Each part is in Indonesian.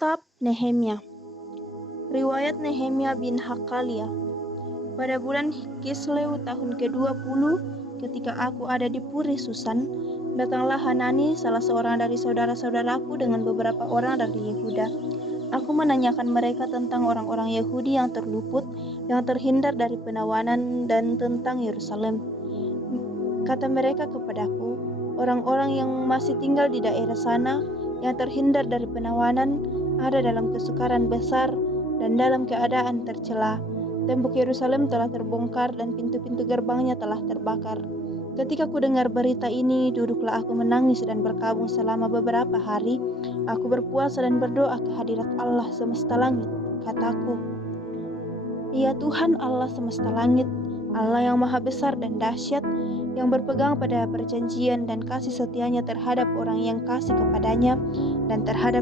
Kitab Nehemia. Riwayat Nehemia bin Hakalia. Pada bulan Kisleu tahun ke-20, ketika aku ada di Puri Susan, datanglah Hanani, salah seorang dari saudara-saudaraku dengan beberapa orang dari Yehuda. Aku menanyakan mereka tentang orang-orang Yahudi yang terluput, yang terhindar dari penawanan, dan tentang Yerusalem. Kata mereka kepadaku, orang-orang yang masih tinggal di daerah sana, yang terhindar dari penawanan, ada dalam kesukaran besar dan dalam keadaan tercela. Tembok Yerusalem telah terbongkar dan pintu-pintu gerbangnya telah terbakar. Ketika ku dengar berita ini, duduklah aku menangis dan berkabung selama beberapa hari. Aku berpuasa dan berdoa ke hadirat Allah semesta langit. Kataku, ya Tuhan Allah semesta langit, Allah yang maha besar dan dahsyat, yang berpegang pada perjanjian dan kasih setianya terhadap orang yang kasih kepadanya dan terhadap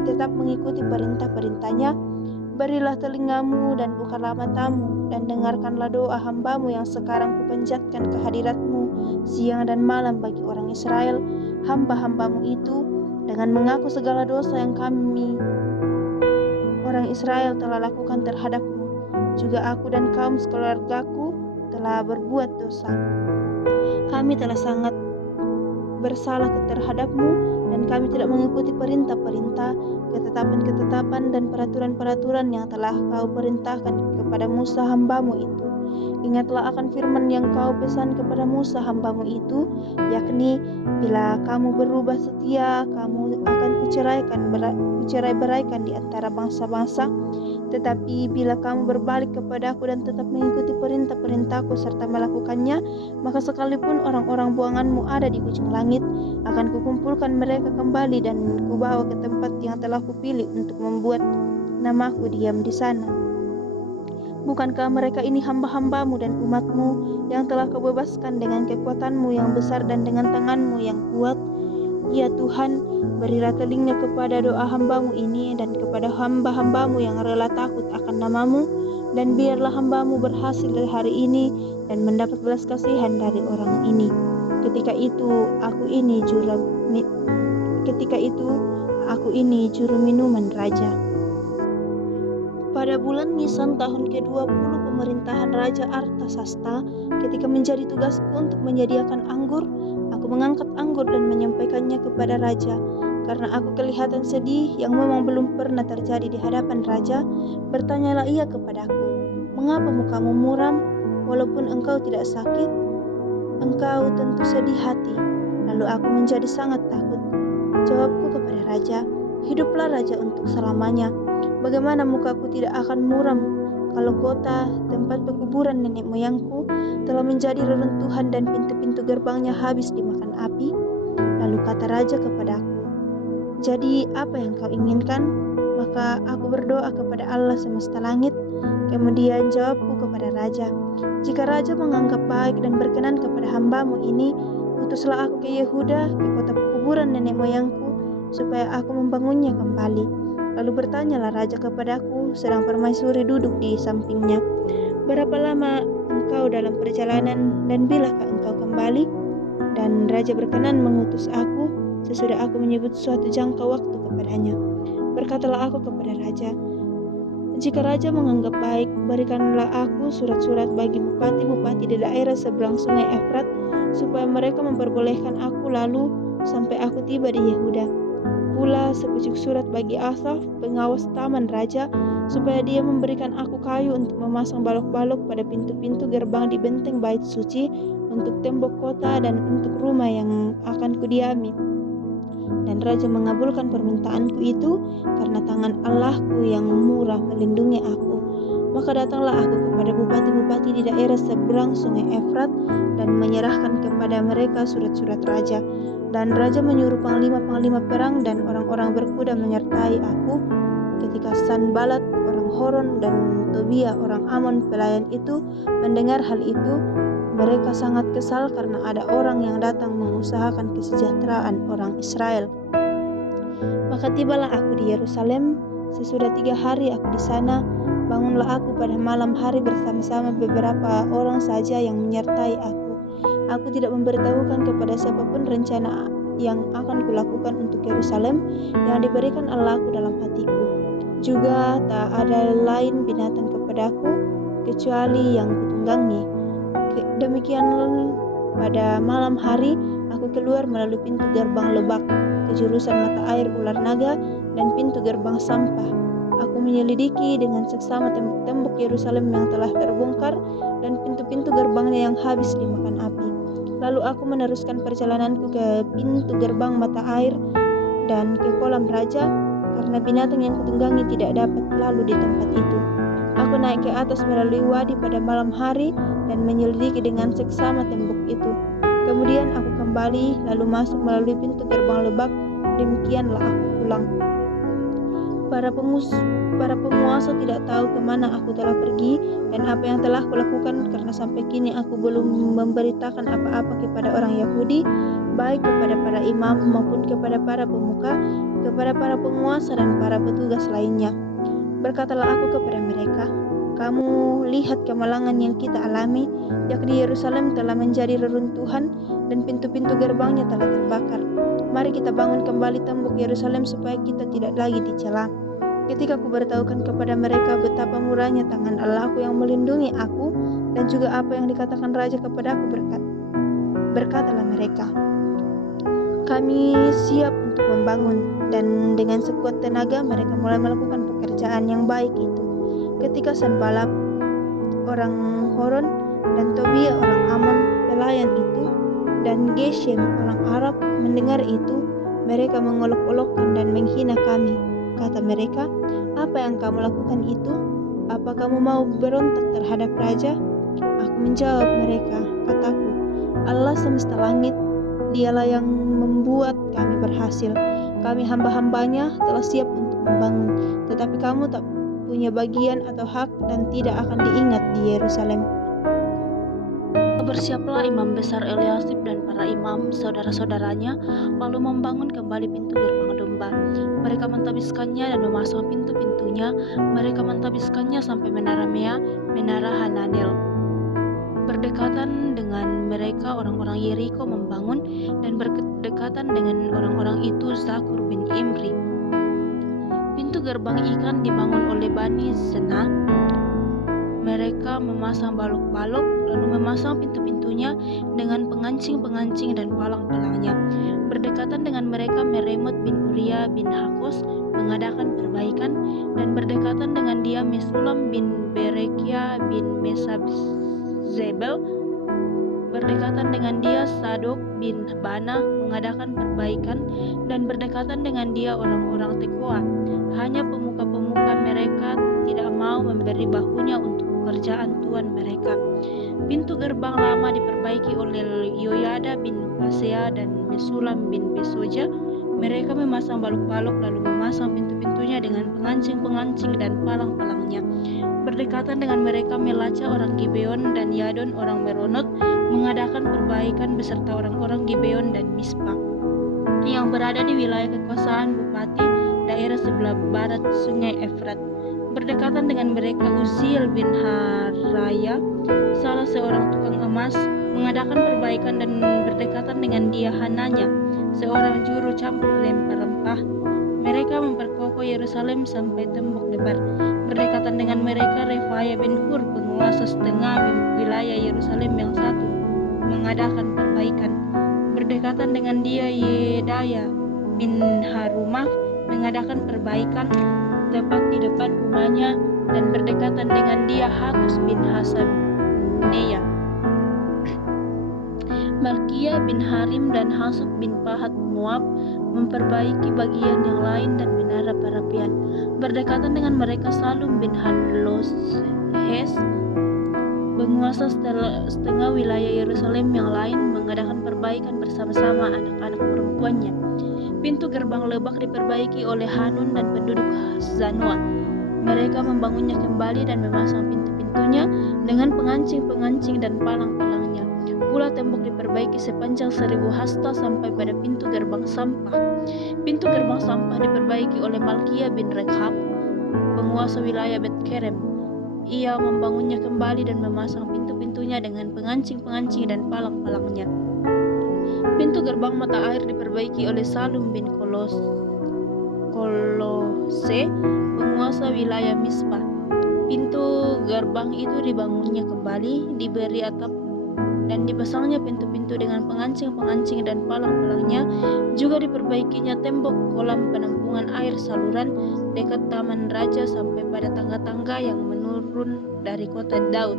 tetap mengikuti perintah-perintahnya. Berilah telingamu dan bukalah matamu, dan dengarkanlah doa hambamu yang sekarang kupanjatkan ke hadiratmu siang dan malam bagi orang Israel, hamba-hambamu itu, dengan mengaku segala dosa yang kami orang Israel telah lakukan terhadapmu. Juga aku dan kaum sekeluargaku telah berbuat dosa. Kami telah sangat bersalah terhadapmu, dan kami tidak mengikuti perintah-perintah, ketetapan-ketetapan dan peraturan-peraturan yang telah kau perintahkan kepada Musa hambamu itu. Ingatlah akan firman yang kau pesan kepada Musa hambamu itu, yakni, bila kamu berubah setia, kamu akan kucerai-beraikan di antara bangsa-bangsa. Tetapi bila kamu berbalik kepadaku dan tetap mengikuti perintah-perintahku serta melakukannya, maka sekalipun orang-orang buanganmu ada di ujung langit, akan kukumpulkan mereka kembali dan kubawa ke tempat yang telah kupilih untuk membuat namaku diam di sana. Bukankah mereka ini hamba-hambamu dan umatmu yang telah kau bebaskan dengan kekuatanmu yang besar dan dengan tanganmu yang kuat? Ya Tuhan, berilah telinga kepada doa hambamu ini dan kepada hamba-hambamu yang rela takut akan namamu, dan biarlah hambamu berhasil dari hari ini dan mendapat belas kasihan dari orang ini. Ketika itu aku ini juru minuman raja. Pada bulan Nisan tahun ke-20 pemerintahan Raja Artasasta, ketika menjadi tugasku untuk menyediakan anggur, aku mengangkat anggur dan menyampaikannya kepada raja. Karena aku kelihatan sedih yang memang belum pernah terjadi di hadapan raja, bertanyalah ia kepadaku, "Mengapa mukamu muram? Walaupun engkau tidak sakit, engkau tentu sedih hati." Lalu aku menjadi sangat takut. Jawabku kepada raja, "Hiduplah raja untuk selamanya. Bagaimana mukaku tidak akan muram kalau kota tempat pekuburan nenek moyangku telah menjadi reruntuhan dan pintu-pintu gerbangnya habis dimakan api?" Lalu kata raja kepadaku, "Jadi apa yang kau inginkan?" Maka aku berdoa kepada Allah semesta langit. Kemudian jawabku kepada raja, "Jika raja menganggap baik dan berkenan kepada hambamu ini, utuslah aku ke Yehuda, ke kota pekuburan nenek moyangku, supaya aku membangunnya kembali." Lalu bertanyalah raja kepadaku, sedang permaisuri duduk di sampingnya, "Berapa lama engkau dalam perjalanan dan bilakah engkau kembali?" Dan raja berkenan mengutus aku sesudah aku menyebut suatu jangka waktu kepadanya. Berkatalah aku kepada raja, "Jika raja menganggap baik, berikanlah aku surat-surat bagi bupati-bupati di daerah seberang sungai Efrat, supaya mereka memperbolehkan aku lalu sampai aku tiba di Yehuda. Pula sepucuk surat bagi Asaf, pengawas taman raja, supaya dia memberikan aku kayu untuk memasang balok-balok pada pintu-pintu gerbang di benteng bait suci, untuk tembok kota dan untuk rumah yang akan kudiami." Dan raja mengabulkan permintaanku itu, karena tangan Allahku yang murah melindungi aku. Maka datanglah aku kepada bupati-bupati di daerah seberang sungai Efrat dan menyerahkan kepada mereka surat-surat raja. Dan raja menyuruh panglima-panglima perang dan orang-orang berkuda menyertai aku. Ketika Sanbalat orang Horon dan Tobia orang Amon pelayan itu mendengar hal itu, mereka sangat kesal karena ada orang yang datang mengusahakan kesejahteraan orang Israel. Maka tibalah aku di Yerusalem. Sesudah 3 hari aku di sana, bangunlah aku pada malam hari bersama-sama beberapa orang saja yang menyertai aku. Aku tidak memberitahukan kepada siapapun rencana yang akan kulakukan lakukan untuk Yerusalem yang diberikan Allahku dalam hatiku. Juga tak ada lain binatang kepadaku kecuali yang kutunggangi. Demikian pada malam hari aku keluar melalui pintu gerbang lebak ke jurusan mata air ular naga dan pintu gerbang sampah. Aku menyelidiki dengan seksama tembok-tembok Yerusalem yang telah terbongkar dan pintu-pintu gerbangnya yang habis dimakan api. Lalu aku meneruskan perjalananku ke pintu gerbang mata air dan ke kolam raja, karena binatang yang kutunggangi tidak dapat lalu di tempat itu. Aku naik ke atas melalui wadi pada malam hari dan menyelidiki dengan seksama tembok itu. Kemudian aku kembali lalu masuk melalui pintu gerbang lebak. Demikianlah aku pulang. Para penguasa tidak tahu kemana aku telah pergi dan apa yang telah kulakukan, karena sampai kini aku belum memberitakan apa-apa kepada orang Yahudi, baik kepada para imam maupun kepada para pemuka, kepada para penguasa dan para petugas lainnya. Berkatalah aku kepada mereka, kamu lihat kemalangan yang kita alami, yakni Yerusalem telah menjadi reruntuhan dan pintu-pintu gerbangnya telah terbakar. Mari kita bangun kembali tembok Yerusalem supaya kita tidak lagi dicela. Ketika aku beritahukan kepada mereka betapa murahnya tangan Allahku yang melindungi aku dan juga apa yang dikatakan raja kepadaku, berkatalah mereka, kami siap untuk membangun. Dan dengan sekuat tenaga mereka mulai melakukan pekerjaan yang baik itu. Ketika Sanballat orang Horon dan Tobia orang Amon pelayan itu dan Geshem orang Arab mendengar itu, mereka mengolok-olokkan dan menghina kami. Kata mereka, apa yang kamu lakukan itu? Apa kamu mau berontak terhadap raja? Aku menjawab mereka, kataku, Allah semesta langit, dialah yang membuat kami berhasil. Kami hamba-hambanya telah siap untuk membangun, tetapi kamu tak punya bagian atau hak dan tidak akan diingat di Yerusalem. Bersiaplah imam besar Eliasib dan para imam saudara-saudaranya lalu membangun kembali pintu gerbang domba. Mereka mentabiskannya dan memasang pintu-pintunya. Mereka mentabiskannya sampai menara Mea, menara Hananel. Berdekatan dengan mereka orang-orang Yeriko membangun, dan berdekatan dengan orang-orang itu Zakur bin Imri. Pintu gerbang ikan dibangun oleh Bani Zena. Mereka memasang balok-balok lalu memasang pintu-pintunya dengan pengancing-pengancing dan palang-palangnya. Berdekatan dengan mereka Meremot bin Uria bin Hakos mengadakan perbaikan, dan berdekatan dengan dia Mesulam bin Berekia bin Mesabzebel. Berdekatan dengan dia Sadok bin Bana mengadakan perbaikan, dan berdekatan dengan dia orang-orang Tekoa. Hanya pemuka-pemuka mereka tidak mau memberi bahunya untuk pekerjaan tuan mereka. Pintu gerbang lama diperbaiki oleh Yoyada bin Pasea dan Mesulam bin Besoja. Mereka memasang balok-balok lalu memasang pintu-pintunya dengan pengancing-pengancing dan palang-palangnya. Berdekatan dengan mereka Melaca orang Gibeon dan Yadon orang Meronot mengadakan perbaikan beserta orang-orang Gibeon dan Mispa yang berada di wilayah kekuasaan bupati daerah sebelah barat sungai Efrat. Berdekatan dengan mereka Uziel bin Haraya, salah seorang tukang emas, mengadakan perbaikan, dan berdekatan dengan dia Hananya, seorang juru campur rempah-rempah. Mereka memperkokoh Yerusalem sampai tembok lebar. Berdekatan dengan mereka Refaya bin Hur, penguasa setengah wilayah Yerusalem yang satu, mengadakan perbaikan. Berdekatan dengan dia Yedaya bin Harumah mengadakan perbaikan tepat di depan rumahnya, dan berdekatan dengan dia Hakus bin Hasaneya, Malkia bin Harim dan Hasub bin Pahat Moab memperbaiki bagian yang lain dan menara perapian. Berdekatan dengan mereka Salum bin Hadloshes, penguasa setengah wilayah Yerusalem yang lain, mengadakan perbaikan bersama-sama anak-anak perempuannya. Pintu gerbang lebak diperbaiki oleh Hanun dan penduduk Zanoa. Mereka membangunnya kembali dan memasang pintu-pintunya dengan pengancing-pengancing dan palang-palangnya. Pula tembok diperbaiki sepanjang 1000 hasta sampai pada pintu gerbang sampah. Pintu gerbang sampah diperbaiki oleh Malkia bin Rekhab, penguasa wilayah Bet-Kerem. Ia membangunnya kembali dan memasang pintu-pintunya dengan pengancing-pengancing dan palang-palangnya. Pintu gerbang mata air diperbaiki oleh Salum bin Kolose, penguasa wilayah Mispa. Pintu gerbang itu dibangunnya kembali, diberi atap dan dipasangnya pintu-pintu dengan pengancing-pengancing dan palang-palangnya. Juga diperbaikinya tembok kolam penampungan air saluran dekat taman raja sampai pada tangga-tangga yang menurun dari kota Daud.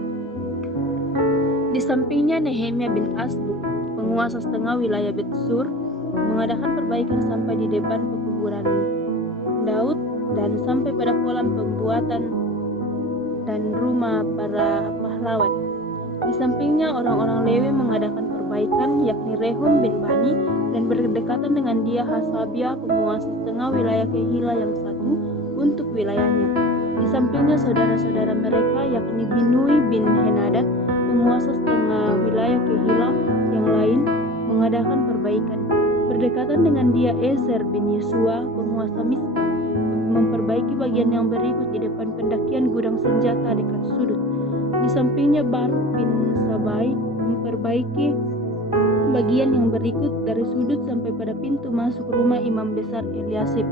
Di sampingnya Nehemia bin Azbuk, penguasa setengah wilayah Betsur, mengadakan perbaikan sampai di depan pekuburan Daud dan sampai pada kolam pembuatan dan rumah para pahlawan. Di sampingnya orang-orang Lewi mengadakan perbaikan, yakni Rehum bin Bani, dan berdekatan dengan dia Hasabia, penguasa setengah wilayah Kehila yang satu untuk wilayahnya. Di sampingnya saudara-saudara mereka, yakni Binui bin Henadad, penguasa setengah wilayah Kehila yang lain, mengadakan perbaikan. Berdekatan dengan dia Ezer bin Yesua, penguasa Mispa, memperbaiki bagian yang berikut di depan pendakian gudang senjata dekat sudut. Di sampingnya Baruk bin Sabai memperbaiki bagian yang berikut dari sudut sampai pada pintu masuk rumah imam besar Eliasib.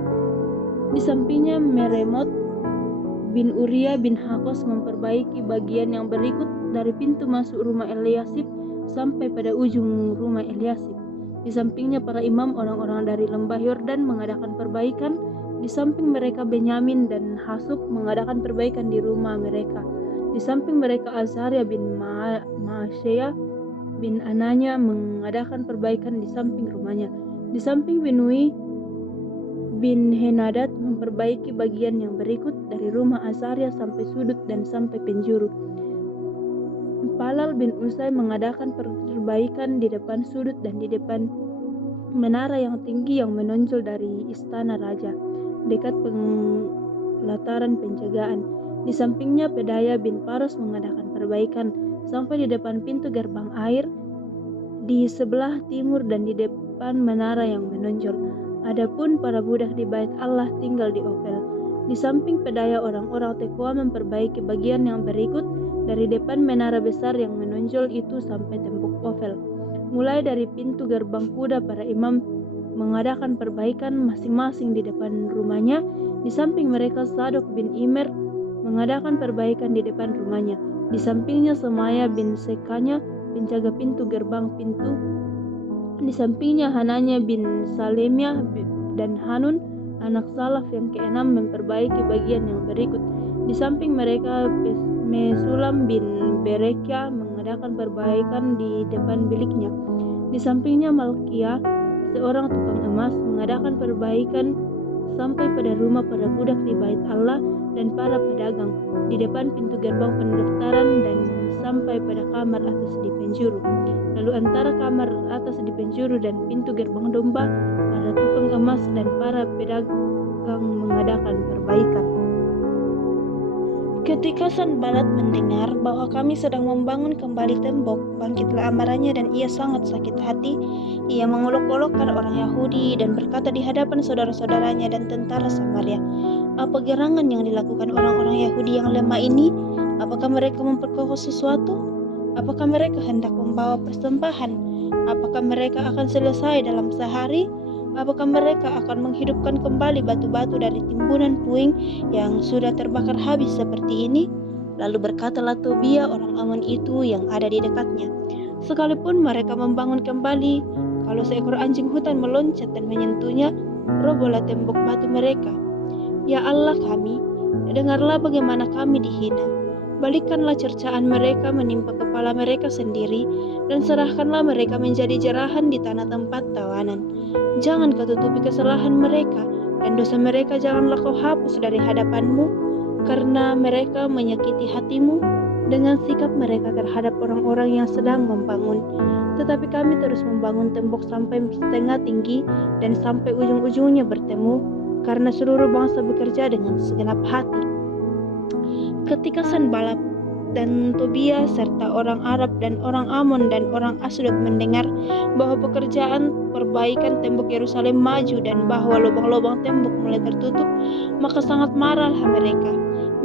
Di sampingnya Meremot bin Uria bin Hakos memperbaiki bagian yang berikut dari pintu masuk rumah Eliasib sampai pada ujung rumah Eliasib. Di sampingnya para imam orang-orang dari lembah Yordan mengadakan perbaikan. Di samping mereka Benyamin dan Hasub mengadakan perbaikan di rumah mereka. Di samping mereka Azaria bin Maaseya bin Ananya mengadakan perbaikan di samping rumahnya. Di samping Binui bin Henadad memperbaiki bagian yang berikut dari rumah Azaria sampai sudut dan sampai penjuru. Palal bin Usai mengadakan perbaikan di depan sudut dan di depan menara yang tinggi yang menonjol dari istana raja, dekat pelataran penjagaan. Di sampingnya Pedaya bin Paros mengadakan perbaikan sampai di depan pintu gerbang air di sebelah timur dan di depan menara yang menonjol. Adapun para budak di bait Allah tinggal di Ofel. Di samping Pedaya orang-orang Tekoa memperbaiki bagian yang berikut dari depan menara besar yang menonjol itu sampai tembok Ofel. Mulai dari pintu gerbang kuda, para imam mengadakan perbaikan masing-masing di depan rumahnya. Di samping mereka Sadok bin Imer mengadakan perbaikan di depan rumahnya. Di sampingnya Semaya bin Sekanya penjaga pintu gerbang pintu. Di sampingnya Hananya bin Salemia dan Hanun anak Salaf yang keenam memperbaiki bagian yang berikut. Di samping mereka Mesulam bin Berekia mengadakan perbaikan di depan biliknya. Di sampingnya Malkia, seorang tukang emas, mengadakan perbaikan sampai pada rumah para budak di bait Allah dan para pedagang, di depan pintu gerbang pendaftaran dan sampai pada kamar atas di penjuru. Lalu antara kamar atas di penjuru dan pintu gerbang domba, para tukang emas dan para pedagang mengadakan perbaikan. Ketika Sanbalat mendengar bahwa kami sedang membangun kembali tembok, bangkitlah amarahnya dan ia sangat sakit hati. Ia mengolok-olokkan orang Yahudi dan berkata di hadapan saudara-saudaranya dan tentara Samaria, "Apa gerangan yang dilakukan orang-orang Yahudi yang lemah ini? Apakah mereka memperkokoh sesuatu? Apakah mereka hendak membawa persembahan? Apakah mereka akan selesai dalam sehari? Apakah mereka akan menghidupkan kembali batu-batu dari timbunan puing yang sudah terbakar habis seperti ini?" Lalu berkatalah Tobia orang Amon itu yang ada di dekatnya, "Sekalipun mereka membangun kembali, kalau seekor anjing hutan meloncat dan menyentuhnya, robohlah tembok batu mereka. Ya Allah kami, dengarlah bagaimana kami dihina. Balikkanlah cercaan mereka menimpa kepala mereka sendiri, dan serahkanlah mereka menjadi jerahan di tanah tempat tawanan. Jangan kau tutupi kesalahan mereka, dan dosa mereka janganlah kau hapus dari hadapanmu, karena mereka menyakiti hatimu dengan sikap mereka terhadap orang-orang yang sedang membangun. Tetapi kami terus membangun tembok sampai setengah tinggi dan sampai ujung-ujungnya bertemu, karena seluruh bangsa bekerja dengan segenap hati." Ketika Sanbalat dan Tobia serta orang Arab dan orang Amon dan orang Asdod mendengar bahwa pekerjaan perbaikan tembok Yerusalem maju dan bahwa lubang-lubang tembok mulai tertutup, maka sangat marahlah mereka.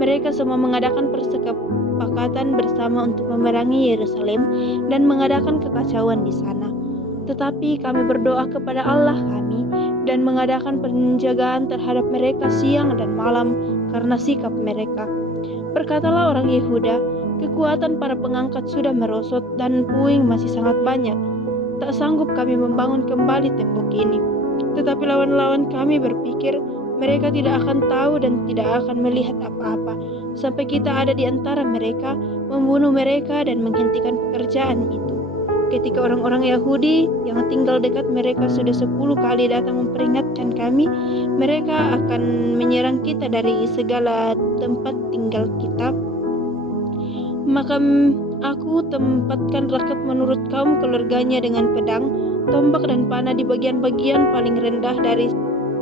Mereka semua mengadakan persepakatan bersama untuk memerangi Yerusalem dan mengadakan kekacauan di sana. Tetapi kami berdoa kepada Allah kami dan mengadakan penjagaan terhadap mereka siang dan malam karena sikap mereka. Berkatalah orang Yehuda, kekuatan para pengangkat sudah merosot dan puing masih sangat banyak. Tak sanggup kami membangun kembali tembok ini. Tetapi lawan-lawan kami berpikir, mereka tidak akan tahu dan tidak akan melihat apa-apa, sampai kita ada di antara mereka, membunuh mereka dan menghentikan pekerjaan itu. Ketika orang-orang Yahudi yang tinggal dekat mereka sudah 10 kali datang memperingatkan kami, mereka akan menyerang kita dari segala tempat tinggal kita. Maka aku tempatkan rakyat menurut kaum keluarganya dengan pedang, tombak dan panah di bagian-bagian paling rendah dari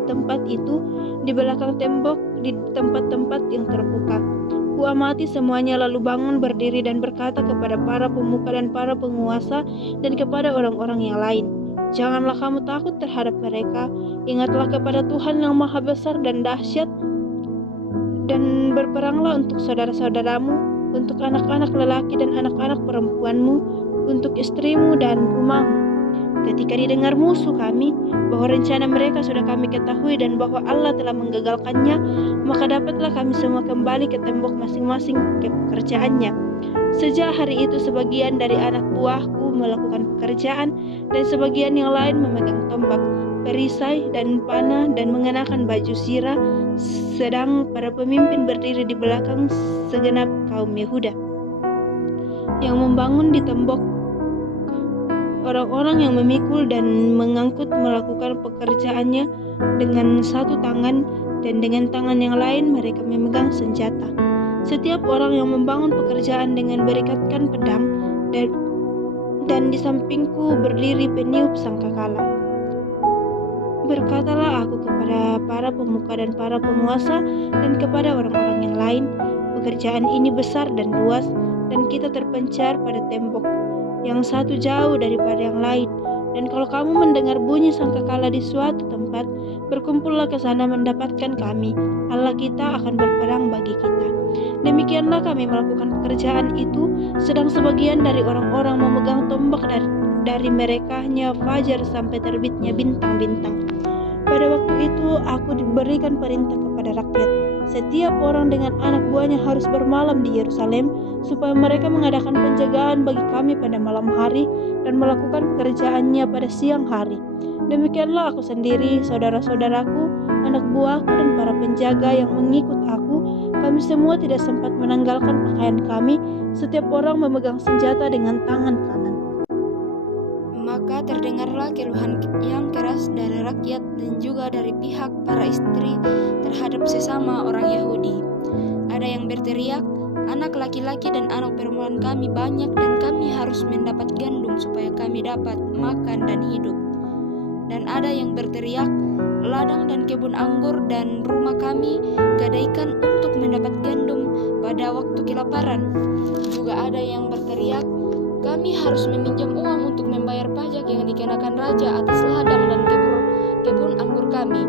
tempat itu, di belakang tembok, di tempat-tempat yang terbuka. Kuamati semuanya lalu bangun berdiri dan berkata kepada para pemuka dan para penguasa dan kepada orang-orang yang lain, janganlah kamu takut terhadap mereka, ingatlah kepada Tuhan yang maha besar dan dahsyat, dan berperanglah untuk saudara-saudaramu, untuk anak-anak lelaki dan anak-anak perempuanmu, untuk istrimu dan rumahmu. Ketika didengar musuh kami bahwa rencana mereka sudah kami ketahui dan bahwa Allah telah menggagalkannya, maka dapatlah kami semua kembali ke tembok masing-masing ke pekerjaannya. Sejak hari itu sebagian dari anak buahku melakukan pekerjaan dan sebagian yang lain memegang tombak, perisai dan panah dan mengenakan baju sirah, sedang para pemimpin berdiri di belakang segenap kaum Yehuda yang membangun di tembok. Orang-orang yang memikul dan mengangkut melakukan pekerjaannya dengan satu tangan dan dengan tangan yang lain mereka memegang senjata. Setiap orang yang membangun pekerjaan dengan berikatkan pedang dan di sampingku berdiri peniup sangkakala. Berkatalah aku kepada para pemuka dan para penguasa dan kepada orang-orang yang lain, pekerjaan ini besar dan luas dan kita terpencar pada tembok yang satu jauh daripada yang lain. Dan kalau kamu mendengar bunyi sangkakala di suatu tempat, berkumpullah ke sana mendapatkan kami. Allah kita akan berperang bagi kita. Demikianlah kami melakukan pekerjaan itu, sedang sebagian dari orang-orang memegang tombak dari merekanya fajar sampai terbitnya bintang-bintang. Pada waktu itu aku diberikan perintah kepada rakyat, setiap orang dengan anak buahnya harus bermalam di Yerusalem, supaya mereka mengadakan penjagaan bagi kami pada malam hari dan melakukan pekerjaannya pada siang hari. Demikianlah aku sendiri, saudara-saudaraku, anak buahku dan para penjaga yang mengikut aku, kami semua tidak sempat menanggalkan pakaian kami, setiap orang memegang senjata dengan tangan kanan. Maka terdengarlah keluhan yang keras dari rakyat dan juga dari pihak para istri terhadap sesama orang Yahudi. Ada yang berteriak, anak laki-laki dan anak perempuan kami banyak dan kami harus mendapat gandum supaya kami dapat makan dan hidup. Dan ada yang berteriak, ladang dan kebun anggur dan rumah kami gadaikan untuk mendapat gandum pada waktu kelaparan. Juga ada yang berteriak, kami harus meminjam uang untuk membayar pajak yang dikenakan raja atas ladang dan kebun anggur kami.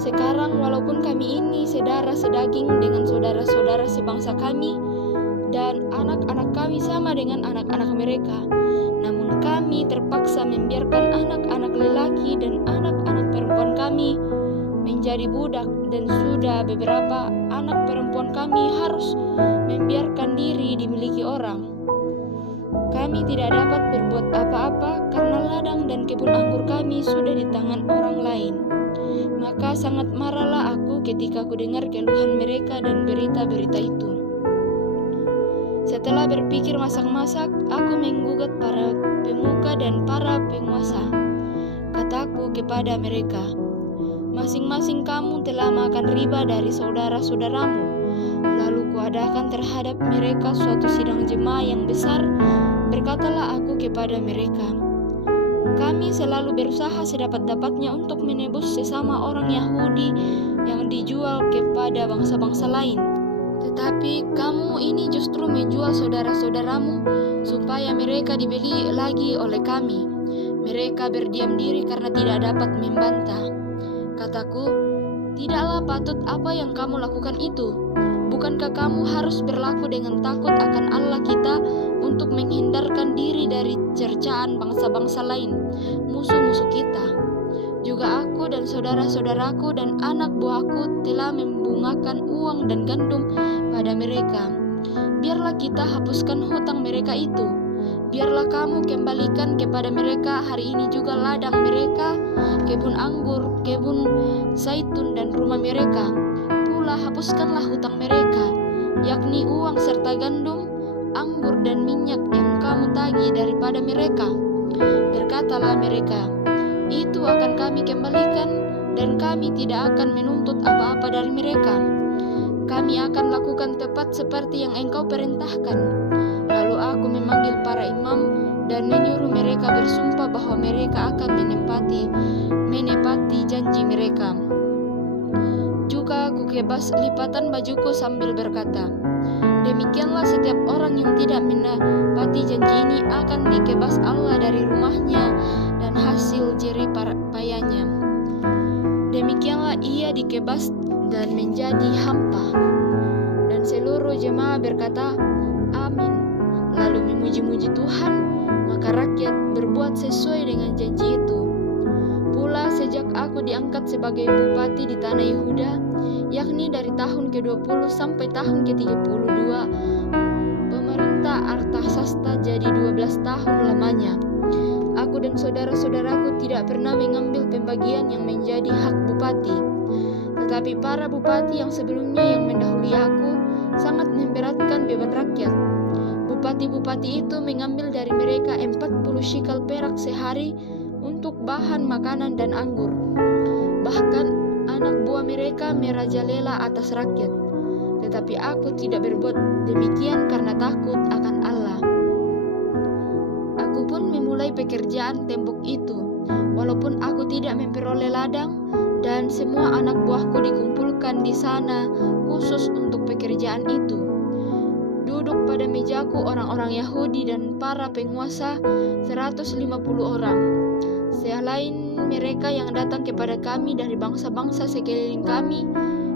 Sekarang walaupun kami ini saudara sedaging dengan saudara-saudara sebangsa kami dan anak-anak kami sama dengan anak-anak mereka, namun kami terpaksa membiarkan anak-anak lelaki dan anak-anak perempuan kami menjadi budak, dan sudah beberapa anak perempuan kami harus membiarkan diri dimiliki orang. Kami tidak dapat berbuat apa-apa karena ladang dan kebun anggur kami sudah di tangan orang lain. Maka sangat marahlah aku ketika ku dengar keluhan mereka dan berita-berita itu. Setelah berpikir masak-masak, aku menggugat para pemuka dan para penguasa. Kataku kepada mereka, masing-masing kamu telah makan riba dari saudara-saudaramu. Lalu kuadakan terhadap mereka suatu sidang jemaah yang besar. Berkatalah aku kepada mereka, kami selalu berusaha sedapat-dapatnya untuk menebus sesama orang Yahudi yang dijual kepada bangsa-bangsa lain. Tetapi kamu ini justru menjual saudara-saudaramu supaya mereka dibeli lagi oleh kami. Mereka berdiam diri karena tidak dapat membantah. Kataku, tidaklah patut apa yang kamu lakukan itu. bukankah kamu harus berlaku dengan takut akan Allah kita untuk menghindarkan diri dari cercaan bangsa-bangsa lain, musuh-musuh kita? Juga aku dan saudara-saudaraku dan anak buahku telah membungakan uang dan gandum pada mereka. Biarlah kita hapuskan hutang mereka itu. Biarlah kamu kembalikan kepada mereka hari ini juga ladang mereka, kebun anggur, kebun zaitun dan rumah mereka. Pula hapuskanlah hutang mereka, yakni uang serta gandum, anggur dan minyak yang kamu tagih daripada mereka. Berkatalah mereka, itu akan kami kembalikan dan kami tidak akan menuntut apa-apa dari mereka. Kami akan lakukan tepat seperti yang engkau perintahkan. Lalu aku memanggil para imam dan menyuruh mereka bersumpah bahwa mereka akan menepati janji mereka. Juga aku kebas lipatan bajuku sambil berkata, demikianlah setiap orang yang tidak menepati janji ini akan dikebas Allah dari rumahnya dan hasil jerih payahnya. Demikianlah ia dikebas dan menjadi hampa. Dan seluruh jemaah berkata, amin. Lalu memuji-muji Tuhan, maka rakyat berbuat sesuai dengan janji itu. Pula sejak aku diangkat sebagai bupati di tanah Yehuda, yakni dari tahun ke-20 sampai tahun ke-32, pemerintah Artasasta jadi 12 tahun lamanya. Aku dan saudara-saudaraku tidak pernah mengambil pembagian yang menjadi hak bupati. Tetapi para bupati yang sebelumnya yang mendahului aku sangat memberatkan beban rakyat. Bupati-bupati itu mengambil dari mereka 40 shikal perak sehari untuk bahan makanan dan anggur. Bahkan anak buah mereka merajalela atas rakyat. Tetapi aku tidak berbuat demikian karena takut akan Allah. Aku pun memulai pekerjaan tembok itu, walaupun aku tidak memperoleh ladang, dan semua anak buahku dikumpulkan di sana khusus untuk pekerjaan itu. Duduk pada mejaku orang-orang Yahudi dan para penguasa 150 orang. Selain mereka yang datang kepada kami dari bangsa-bangsa sekeliling kami,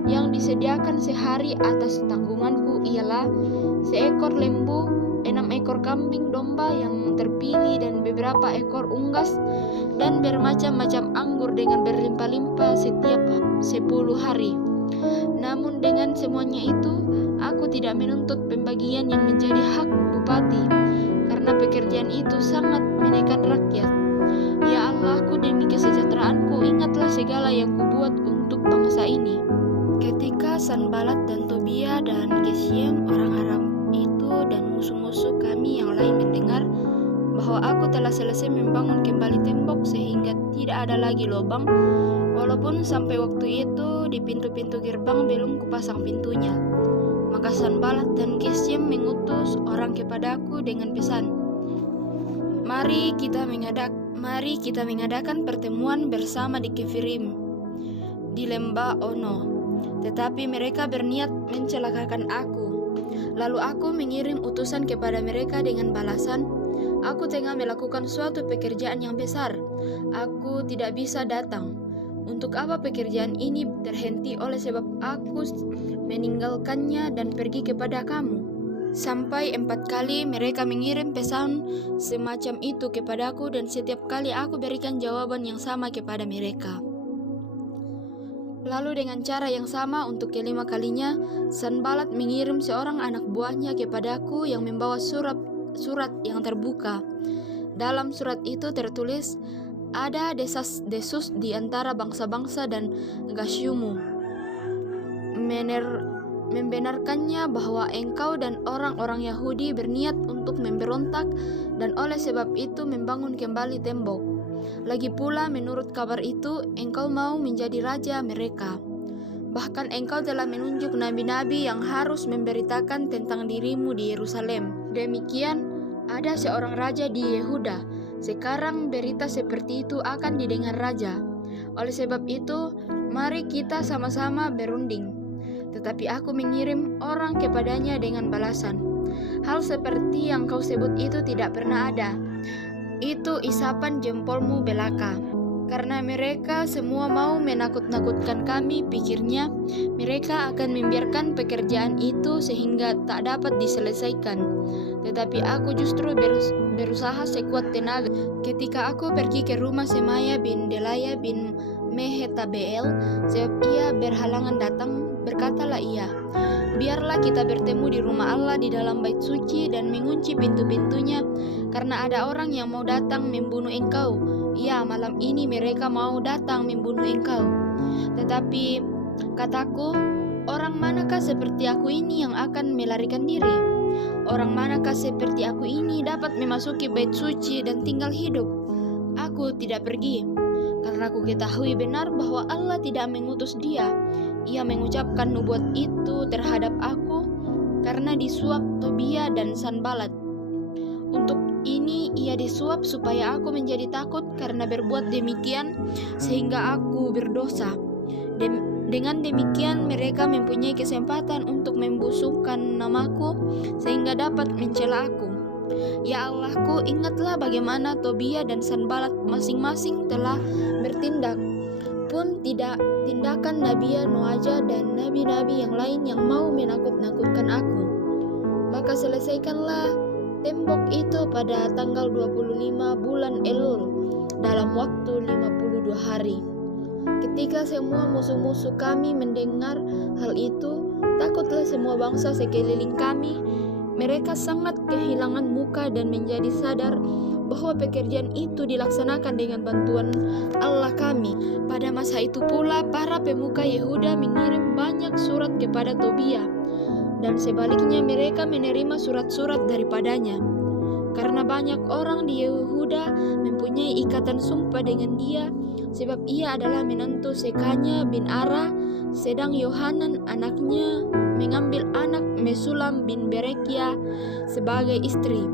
yang disediakan sehari atas tanggunganku ialah seekor lembu, 6 ekor kambing domba yang terpilih dan beberapa ekor unggas, dan bermacam-macam anggur dengan berlimpah-limpah setiap 10 hari. Namun dengan semuanya itu, aku tidak menuntut pembagian yang menjadi hak bupati, karena pekerjaan itu sangat menekan rakyat. Ya Allahku, demi kesejahteraanku, ingatlah segala yang kubuat untuk bangsa ini. Ketika Sanbalat dan Tobia dan Geshem orang Aram itu dan musuh-musuh kami yang lain mendengar bahwa aku telah selesai membangun kembali tembok sehingga tidak ada lagi lubang, walaupun sampai waktu itu di pintu-pintu gerbang belum kupasang pintunya, maka Sanbalat dan Geshem mengutus orang kepadaku dengan pesan, Mari kita mengadakan pertemuan bersama di Kefirim, di lembah Ono. Tetapi mereka berniat mencelakakan aku. Lalu aku mengirim utusan kepada mereka dengan balasan, aku tengah melakukan suatu pekerjaan yang besar. Aku tidak bisa datang. Untuk apa pekerjaan ini terhenti oleh sebab aku meninggalkannya dan pergi kepada kamu? Sampai 4 kali mereka mengirim pesan semacam itu kepadaku, dan setiap kali aku berikan jawaban yang sama kepada mereka. Lalu dengan cara yang sama untuk kelima kalinya, Sanbalat mengirim seorang anak buahnya kepadaku yang membawa surat yang terbuka. Dalam surat itu tertulis, ada desas-desus di antara bangsa-bangsa dan Gasyumu membenarkannya bahwa engkau dan orang-orang Yahudi berniat untuk memberontak dan oleh sebab itu membangun kembali tembok. Lagi pula menurut kabar itu engkau mau menjadi raja mereka. Bahkan engkau telah menunjuk nabi-nabi yang harus memberitakan tentang dirimu di Yerusalem. Demikian ada seorang raja di Yehuda. Sekarang berita seperti itu akan didengar raja. Oleh sebab itu mari kita sama-sama berunding. Tetapi aku mengirim orang kepadanya dengan balasan, hal seperti yang kau sebut itu tidak pernah ada. Itu isapan jempolmu belaka. Karena mereka semua mau menakut-nakutkan kami, pikirnya mereka akan membiarkan pekerjaan itu sehingga tak dapat diselesaikan. Tetapi aku justru berusaha sekuat tenaga. Ketika aku pergi ke rumah Semaya bin Delaya bin Mehetabeel, sebab ia berhalangan datang, berkatalah ia, biarlah kita bertemu di rumah Allah di dalam bait suci dan mengunci pintu-pintunya, karena ada orang yang mau datang membunuh engkau. Ya, malam ini mereka mau datang membunuh engkau. Tetapi kataku, orang manakah seperti aku ini yang akan melarikan diri? Orang manakah seperti aku ini dapat memasuki bait suci dan tinggal hidup? Aku tidak pergi, karena aku ketahui benar bahwa Allah tidak mengutus dia. Ia mengucapkan nubuat itu terhadap aku karena disuap Tobia dan Sanbalat. Untuk ini ia disuap supaya aku menjadi takut karena berbuat demikian sehingga aku berdosa. Dengan demikian mereka mempunyai kesempatan untuk membusukkan namaku sehingga dapat mencela aku. Ya Allahku, ingatlah bagaimana Tobia dan Sanbalat masing-masing telah bertindak, pun tidak tindakan Nabi Noaja dan nabi-nabi yang lain yang mau menakut-nakutkan aku. Maka selesaikanlah tembok itu pada tanggal 25 bulan Elul dalam waktu 52 hari. Ketika semua musuh-musuh kami mendengar hal itu, takutlah semua bangsa sekeliling kami. Mereka sangat kehilangan muka dan menjadi sadar bahwa pekerjaan itu dilaksanakan dengan bantuan Allah kami. Pada masa itu pula para pemuka Yehuda mengirim banyak surat kepada Tobia, dan sebaliknya mereka menerima surat-surat daripadanya. Karena banyak orang di Yehuda mempunyai ikatan sumpah dengan dia, sebab ia adalah menantu Sekanya bin Ara, sedang Yohanan anaknya mengambil anak Mesulam bin Berekia sebagai istri.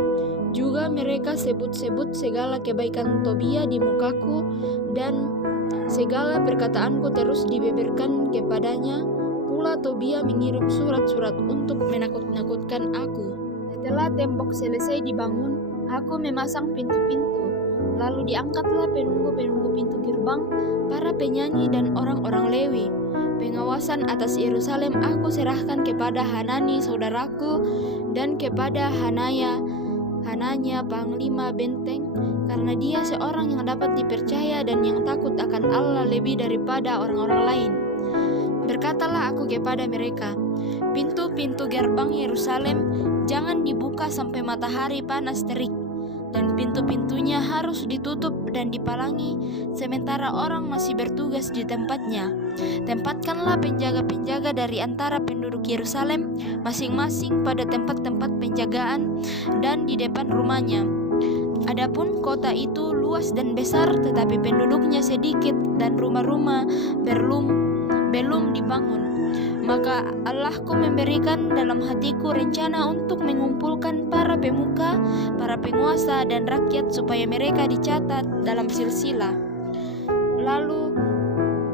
Juga mereka sebut-sebut segala kebaikan Tobia di mukaku, dan segala perkataanku terus dibeberkan kepadanya. Pula Tobia mengirim surat-surat untuk menakut-nakutkan aku. Setelah tembok selesai dibangun, aku memasang pintu-pintu. Lalu diangkatlah penunggu-penunggu pintu gerbang, para penyanyi dan orang-orang Lewi. Pengawasan atas Yerusalem aku serahkan kepada Hanani saudaraku dan kepada Hananya panglima benteng, karena dia seorang yang dapat dipercaya dan yang takut akan Allah lebih daripada orang-orang lain. Berkatalah aku kepada mereka, pintu-pintu gerbang Yerusalem jangan dibuka sampai matahari panas terik, dan pintu-pintunya harus ditutup dan dipalangi sementara orang masih bertugas di tempatnya. Tempatkanlah penjaga-penjaga dari antara penduduk Yerusalem masing-masing pada tempat-tempat penjagaan dan di depan rumahnya. Adapun kota itu luas dan besar, tetapi penduduknya sedikit dan rumah-rumah belum dibangun. Maka Allahku memberikan dalam hatiku rencana untuk mengumpulkan para pemuka, para penguasa dan rakyat supaya mereka dicatat dalam silsilah. Lalu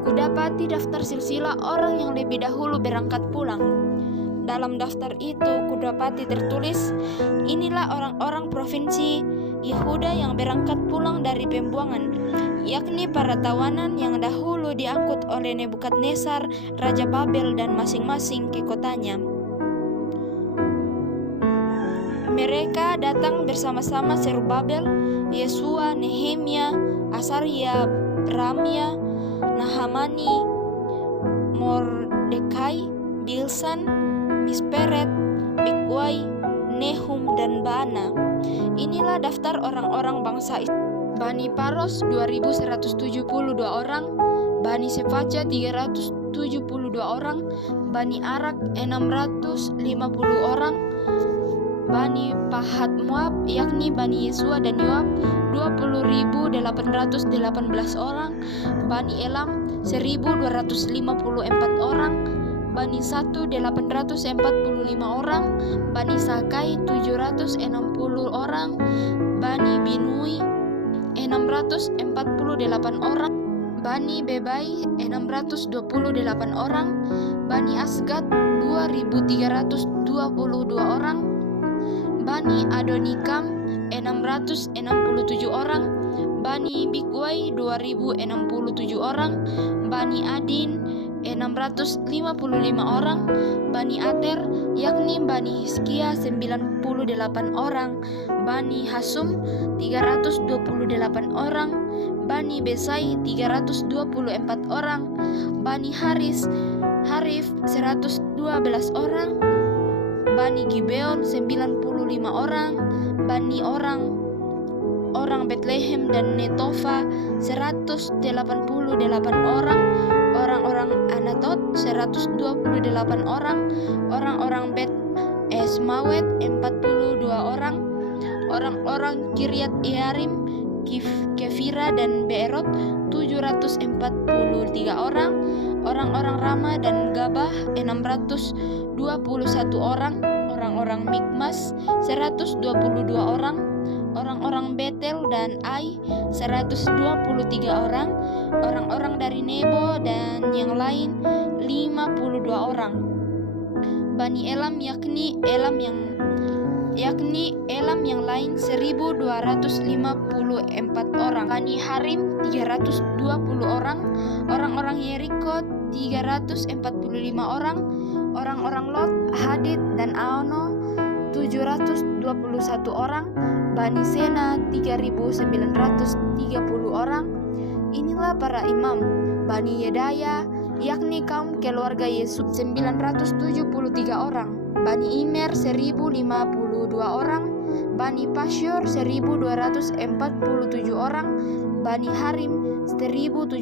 kudapati daftar silsilah orang yang lebih dahulu berangkat pulang. Dalam daftar itu kudapati tertulis, inilah orang-orang provinsi Yehuda yang berangkat pulang dari pembuangan, yakni para tawanan yang dahulu diangkut oleh Nebukadnezar, Raja Babel, dan masing-masing ke kotanya. Mereka datang bersama-sama Zerubabel, Yesua, Nehemia, Asaria, Ramia, Nahamani, Mordekai, Bilsan, Misperet, Bigwai, Nehum, dan Baana. Inilah daftar orang-orang bangsa Bani Paros 2172 orang, Bani Sefaca 372 orang, Bani Arak 650 orang, Bani Pahat Moab yakni Bani Yesua dan Yoab 20.818 orang, Bani Elam 1.254 orang, Bani Satu 845 orang, Bani Sakai 760 orang, Bani Binui 648 orang, Bani Bebai 628 orang, Bani Asgad 2.322 orang, Bani Adonikam 667 orang, Bani Bigwai 2067 orang, Bani Adin 655 orang, Bani Ater yakni Bani Hizkia 98 orang, Bani Hasum 328 orang, Bani Besai 324 orang, Bani Harif 112 orang, Bani Gibeon 95 orang, Bani orang Bethlehem dan Netofa 188 orang, orang-orang Anatot 128 orang, orang-orang Bet Esmawet 42 orang, orang-orang Kiryat Yearim, Kefira dan Beerot 743 orang, orang-orang Rama dan Gabah 621 orang, orang-orang Mikmas 122 orang, orang-orang Betel dan Ai 123 orang, orang-orang dari Nebo dan yang lain 52 orang. Bani Elam yakni Elam yang lain 1254 orang. Bani Harim 320 orang, orang-orang Yeriko 345 orang, orang-orang Lot, Hadid dan Aono 721 orang, Bani Sena 3930 orang. Inilah para imam. Bani Yedaya yakni kaum keluarga Yesus 973 orang, Bani Imer 1052 orang, Bani Pasyur 1247 orang, Bani Harim 1017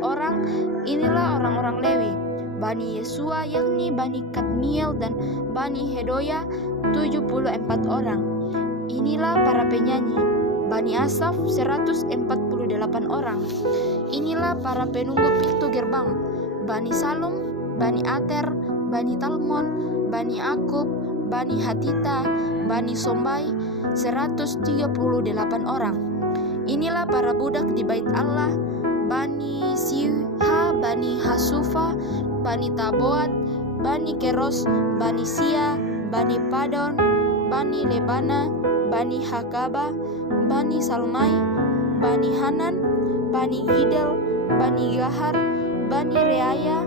orang. Inilah orang-orang Lewi. Bani Yesua yakni Bani Kadmiel dan Bani Hedoya 74 orang. Inilah para penyanyi. Bani Asaf 148 orang. Inilah para penunggu pintu gerbang. Bani Salum, Bani Ater, Bani Talmon, Bani Akub, Bani Hatita, Bani Sombai 138 orang. Inilah para budak di bait Allah. Bani Siha, Bani Hasufa, Bani Taboat, Bani Keros, Bani Sia, Bani Padon, Bani Lebana, Bani Hakaba, Bani Salmai, Bani Hanan, Bani Gidel, Bani Gahar, Bani Reaya,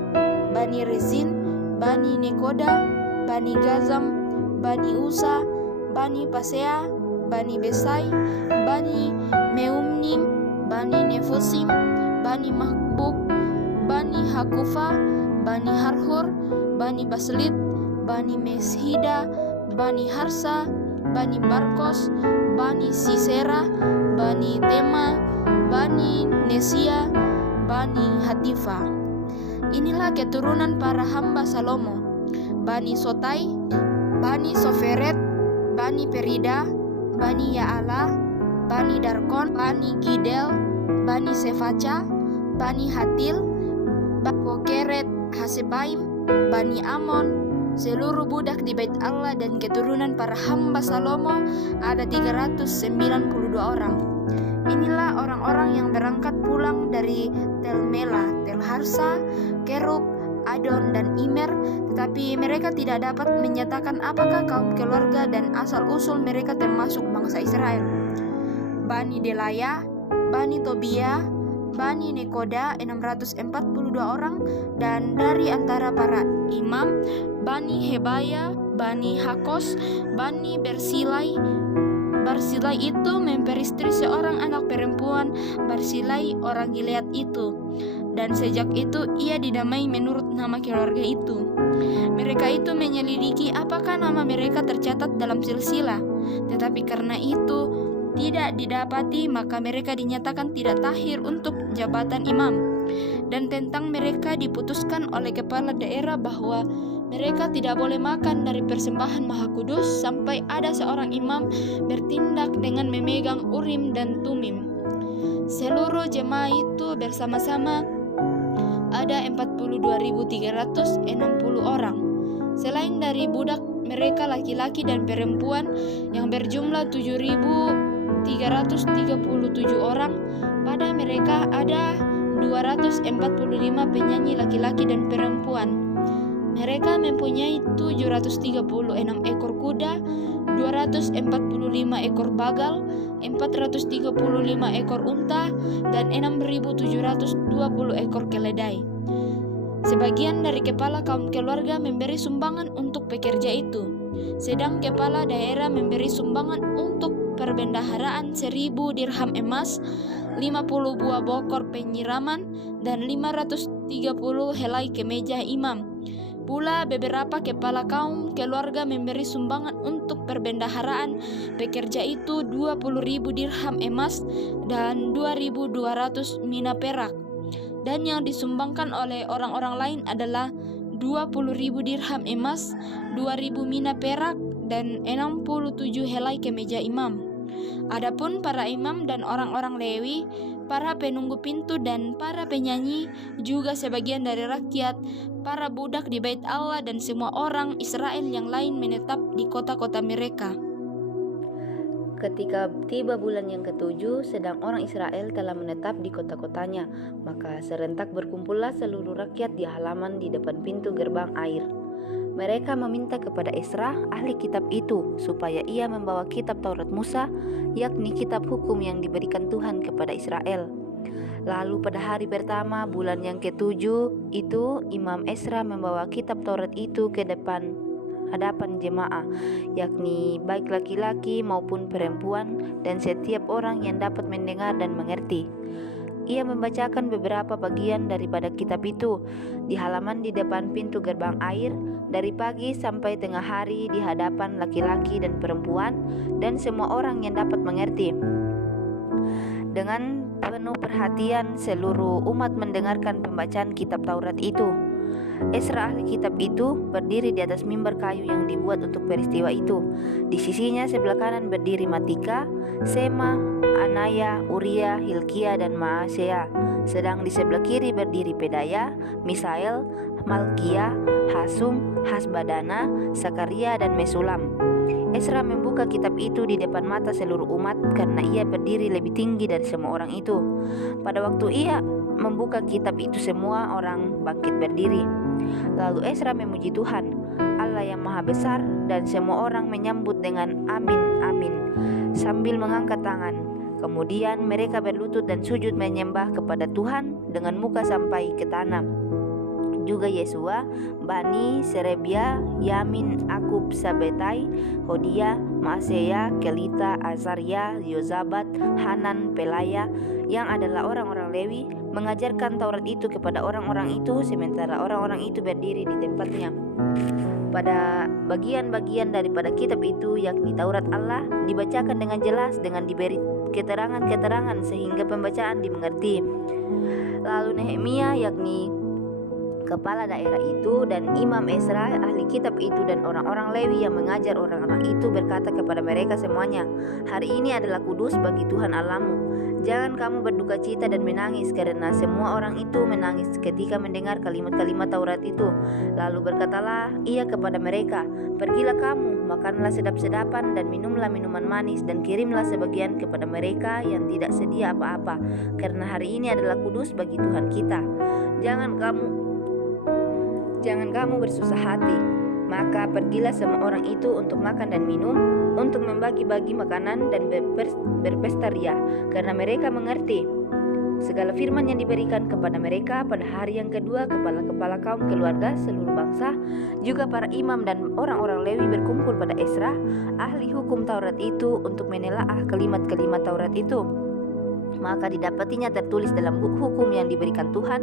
Bani Rezin, Bani Nekoda, Bani Gazam, Bani Usa, Bani Pasea, Bani Besai, Bani Meumnim, Bani Nefusim, Bani Mahbub, Bani Hakufa, Bani Harhur, Bani Baslit, Bani Meshida, Bani Harsa, Bani Barkos, Bani Sisera, Bani Tema, Bani Nesia, Bani Hatifa. Inilah keturunan para hamba Salomo. Bani Sotai, Bani Soferet, Bani Perida, Bani Yaala, Bani Darkon, Bani Gidel, Bani Sefaca, Bani Hatil, Bani Kokeret Hasebaim, Bani Amon. Seluruh budak di bait Allah dan keturunan para hamba Salomo ada 392 orang. Inilah orang-orang yang berangkat pulang dari Tel Mela, Tel Harsa, Kerub, Adon dan Imer, tetapi mereka tidak dapat menyatakan apakah kaum keluarga dan asal-usul mereka termasuk bangsa Israel. Bani Delaya, Bani Tobia, Bani Nekoda 642 orang, dan dari antara para imam Bani Hebaya, Bani Hakos, Bani Bersilai. Barsilai itu memperistri seorang anak perempuan Barsilai orang Gilead itu, dan sejak itu ia dinamai menurut nama keluarga itu. Mereka itu menyelidiki apakah nama mereka tercatat dalam silsilah, tetapi karena itu tidak didapati, maka mereka dinyatakan tidak tahir untuk jabatan imam. Dan tentang mereka diputuskan oleh kepala daerah bahwa mereka tidak boleh makan dari persembahan Maha Kudus sampai ada seorang imam bertindak dengan memegang Urim dan Tumim. Seluruh jemaah itu bersama-sama ada 42.360 orang. Selain dari budak mereka laki-laki dan perempuan yang berjumlah 7.337 orang, pada mereka ada 245 penyanyi laki-laki dan perempuan. Mereka mempunyai 736 ekor kuda, 245 ekor bagal, 435 ekor unta, dan 6.720 ekor keledai. Sebagian dari kepala kaum keluarga memberi sumbangan untuk pekerja itu, sedang kepala daerah memberi sumbangan untuk perbendaharaan 1.000 dirham emas, 50 buah bokor penyiraman, dan 530 helai kemeja imam. Pula beberapa kepala kaum keluarga memberi sumbangan untuk perbendaharaan pekerja itu 20.000 dirham emas dan 2.200 mina perak. Dan yang disumbangkan oleh orang-orang lain adalah 20.000 dirham emas, 2.000 mina perak, dan 67 helai kemeja imam. Adapun para imam dan orang-orang Lewi, para penunggu pintu dan para penyanyi, juga sebagian dari rakyat, para budak di bait Allah dan semua orang Israel yang lain menetap di kota-kota mereka. Ketika tiba bulan yang ketujuh, sedang orang Israel telah menetap di kota-kotanya, maka serentak berkumpullah seluruh rakyat di halaman di depan pintu gerbang air. Mereka meminta kepada Esra, ahli kitab itu, supaya ia membawa kitab Taurat Musa, yakni kitab hukum yang diberikan Tuhan kepada Israel. Lalu pada hari pertama bulan yang ketujuh itu, Imam Esra membawa kitab Taurat itu ke hadapan jemaah, yakni baik laki-laki maupun perempuan dan setiap orang yang dapat mendengar dan mengerti. Ia membacakan beberapa bagian daripada kitab itu di halaman di depan pintu gerbang air dari pagi sampai tengah hari di hadapan laki-laki dan perempuan dan semua orang yang dapat mengerti. Dengan penuh perhatian seluruh umat mendengarkan pembacaan kitab Taurat itu. Esra ahli kitab itu berdiri di atas mimbar kayu yang dibuat untuk peristiwa itu. Di sisinya sebelah kanan berdiri Matika, Sema, Anaya, Uria, Hilkia, dan Maasea. Sedang di sebelah kiri berdiri Pedaya, Misael, Malkia, Hasum, Hasbadana, Sakaria, dan Mesulam. Esra membuka kitab itu di depan mata seluruh umat karena ia berdiri lebih tinggi dari semua orang itu. Pada waktu ia membuka kitab itu semua orang bangkit berdiri. Lalu Esra memuji Tuhan, Allah yang maha besar, dan semua orang menyambut dengan amin, amin, sambil mengangkat tangan. Kemudian mereka berlutut dan sujud menyembah kepada Tuhan dengan muka sampai ke tanah. Juga Yesua, Bani, Serebia, Yamin, Akub, Sabetai, Hodia, Maaseya, Kelita, Azaria, Yozabat, Hanan, Pelaya, yang adalah orang-orang Lewi, mengajarkan Taurat itu kepada orang-orang itu, sementara orang-orang itu berdiri di tempatnya. Pada bagian-bagian daripada kitab itu, yakni Taurat Allah, dibacakan dengan jelas dengan diberi keterangan-keterangan sehingga pembacaan dimengerti. Lalu Nehemia, yakni kepala daerah itu, dan Imam Esra ahli kitab itu dan orang-orang Lewi yang mengajar orang-orang itu berkata kepada mereka semuanya, hari ini adalah kudus bagi Tuhan Allahmu. Jangan kamu berduka cita dan menangis, karena semua orang itu menangis ketika mendengar kalimat-kalimat Taurat itu. Lalu berkatalah ia kepada mereka, pergilah kamu, makanlah sedap-sedapan dan minumlah minuman manis, dan kirimlah sebagian kepada mereka yang tidak sedia apa-apa, karena hari ini adalah kudus bagi Tuhan kita. Jangan kamu bersusah hati. Maka pergilah semua orang itu untuk makan dan minum, untuk membagi-bagi makanan dan berpesta ria, karena mereka mengerti segala firman yang diberikan kepada mereka. Pada hari yang kedua, kepala-kepala kaum keluarga seluruh bangsa, juga para imam dan orang-orang Lewi berkumpul pada Esra, ahli hukum Taurat itu, untuk menelaah kalimat-kalimat Taurat itu. Maka didapatinya tertulis dalam buku hukum yang diberikan Tuhan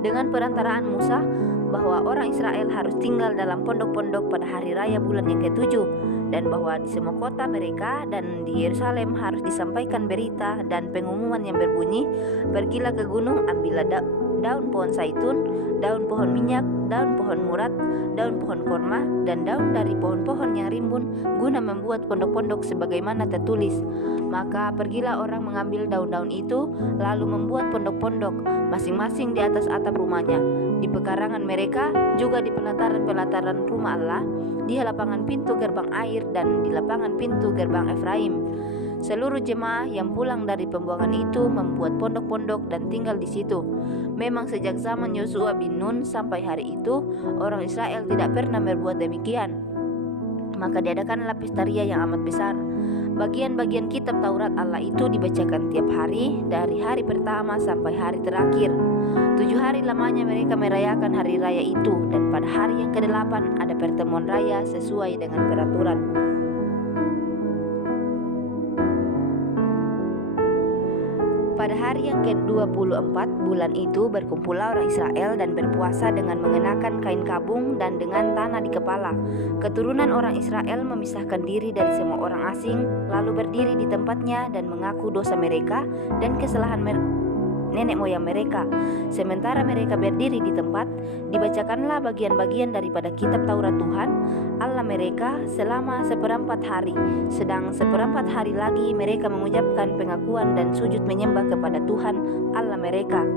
dengan perantaraan Musa, bahwa orang Israel harus tinggal dalam pondok-pondok pada hari raya bulan yang ketujuh, dan bahwa di semua kota mereka dan di Yerusalem harus disampaikan berita dan pengumuman yang berbunyi, pergilah ke gunung, ambillah daun pohon zaitun, daun pohon minyak, daun pohon murad, daun pohon korma, dan daun dari pohon-pohon yang rimbun, guna membuat pondok-pondok sebagaimana tertulis. Maka pergilah orang mengambil daun-daun itu, lalu membuat pondok-pondok masing-masing di atas atap rumahnya, di pekarangan mereka, juga di pelataran-pelataran rumah Allah, di lapangan pintu gerbang air, dan di lapangan pintu gerbang Efraim. Seluruh jemaah yang pulang dari pembuangan itu membuat pondok-pondok dan tinggal di situ. Memang sejak zaman Yosua bin Nun sampai hari itu, orang Israel tidak pernah berbuat demikian. Maka diadakanlah pesta ria yang amat besar. Bagian-bagian kitab Taurat Allah itu dibacakan tiap hari, dari hari pertama sampai hari terakhir. 7 hari lamanya mereka merayakan hari raya itu, dan pada hari yang ke-8 ada pertemuan raya sesuai dengan peraturan. Pada hari yang ke-24 bulan itu berkumpullah orang Israel dan berpuasa dengan mengenakan kain kabung dan dengan tanah di kepala. Keturunan orang Israel memisahkan diri dari semua orang asing, lalu berdiri di tempatnya dan mengaku dosa mereka dan kesalahan nenek moyang mereka. Sementara mereka berdiri di tempat, dibacakanlah bagian-bagian daripada kitab Taurat Tuhan Allah mereka selama 1/4 hari. Sedang 1/4 hari lagi mereka mengucapkan pengakuan dan sujud menyembah kepada Tuhan Allah mereka.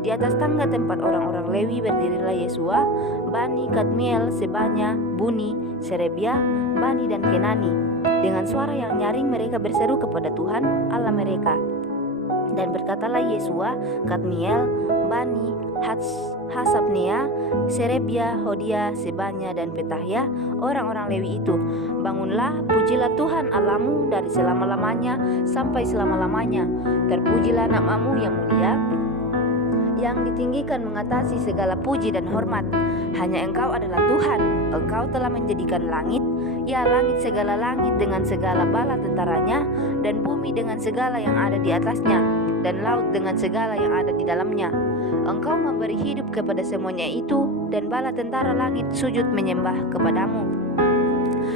Di atas tangga tempat orang-orang Lewi berdirilah Yesua, Bani, Kadmiel, Sebanya, Buni, Serebia, Bani dan Kenani. Dengan suara yang nyaring mereka berseru kepada Tuhan Allah mereka. Dan berkatalah Yesua, Kadmiel, Bani, Hasabnea, Serebia, Hodia, Sebanya dan Petahya, orang-orang Lewi itu, bangunlah, pujilah Tuhan Allahmu dari selama-lamanya sampai selama-lamanya. Terpujilah namamu yang mulia, yang ditinggikan mengatasi segala puji dan hormat. Hanya Engkau adalah Tuhan. Engkau telah menjadikan langit, ya langit segala langit dengan segala bala tentaranya, dan bumi dengan segala yang ada di atasnya, dan laut dengan segala yang ada di dalamnya. Engkau memberi hidup kepada semuanya itu, dan bala tentara langit sujud menyembah kepadamu.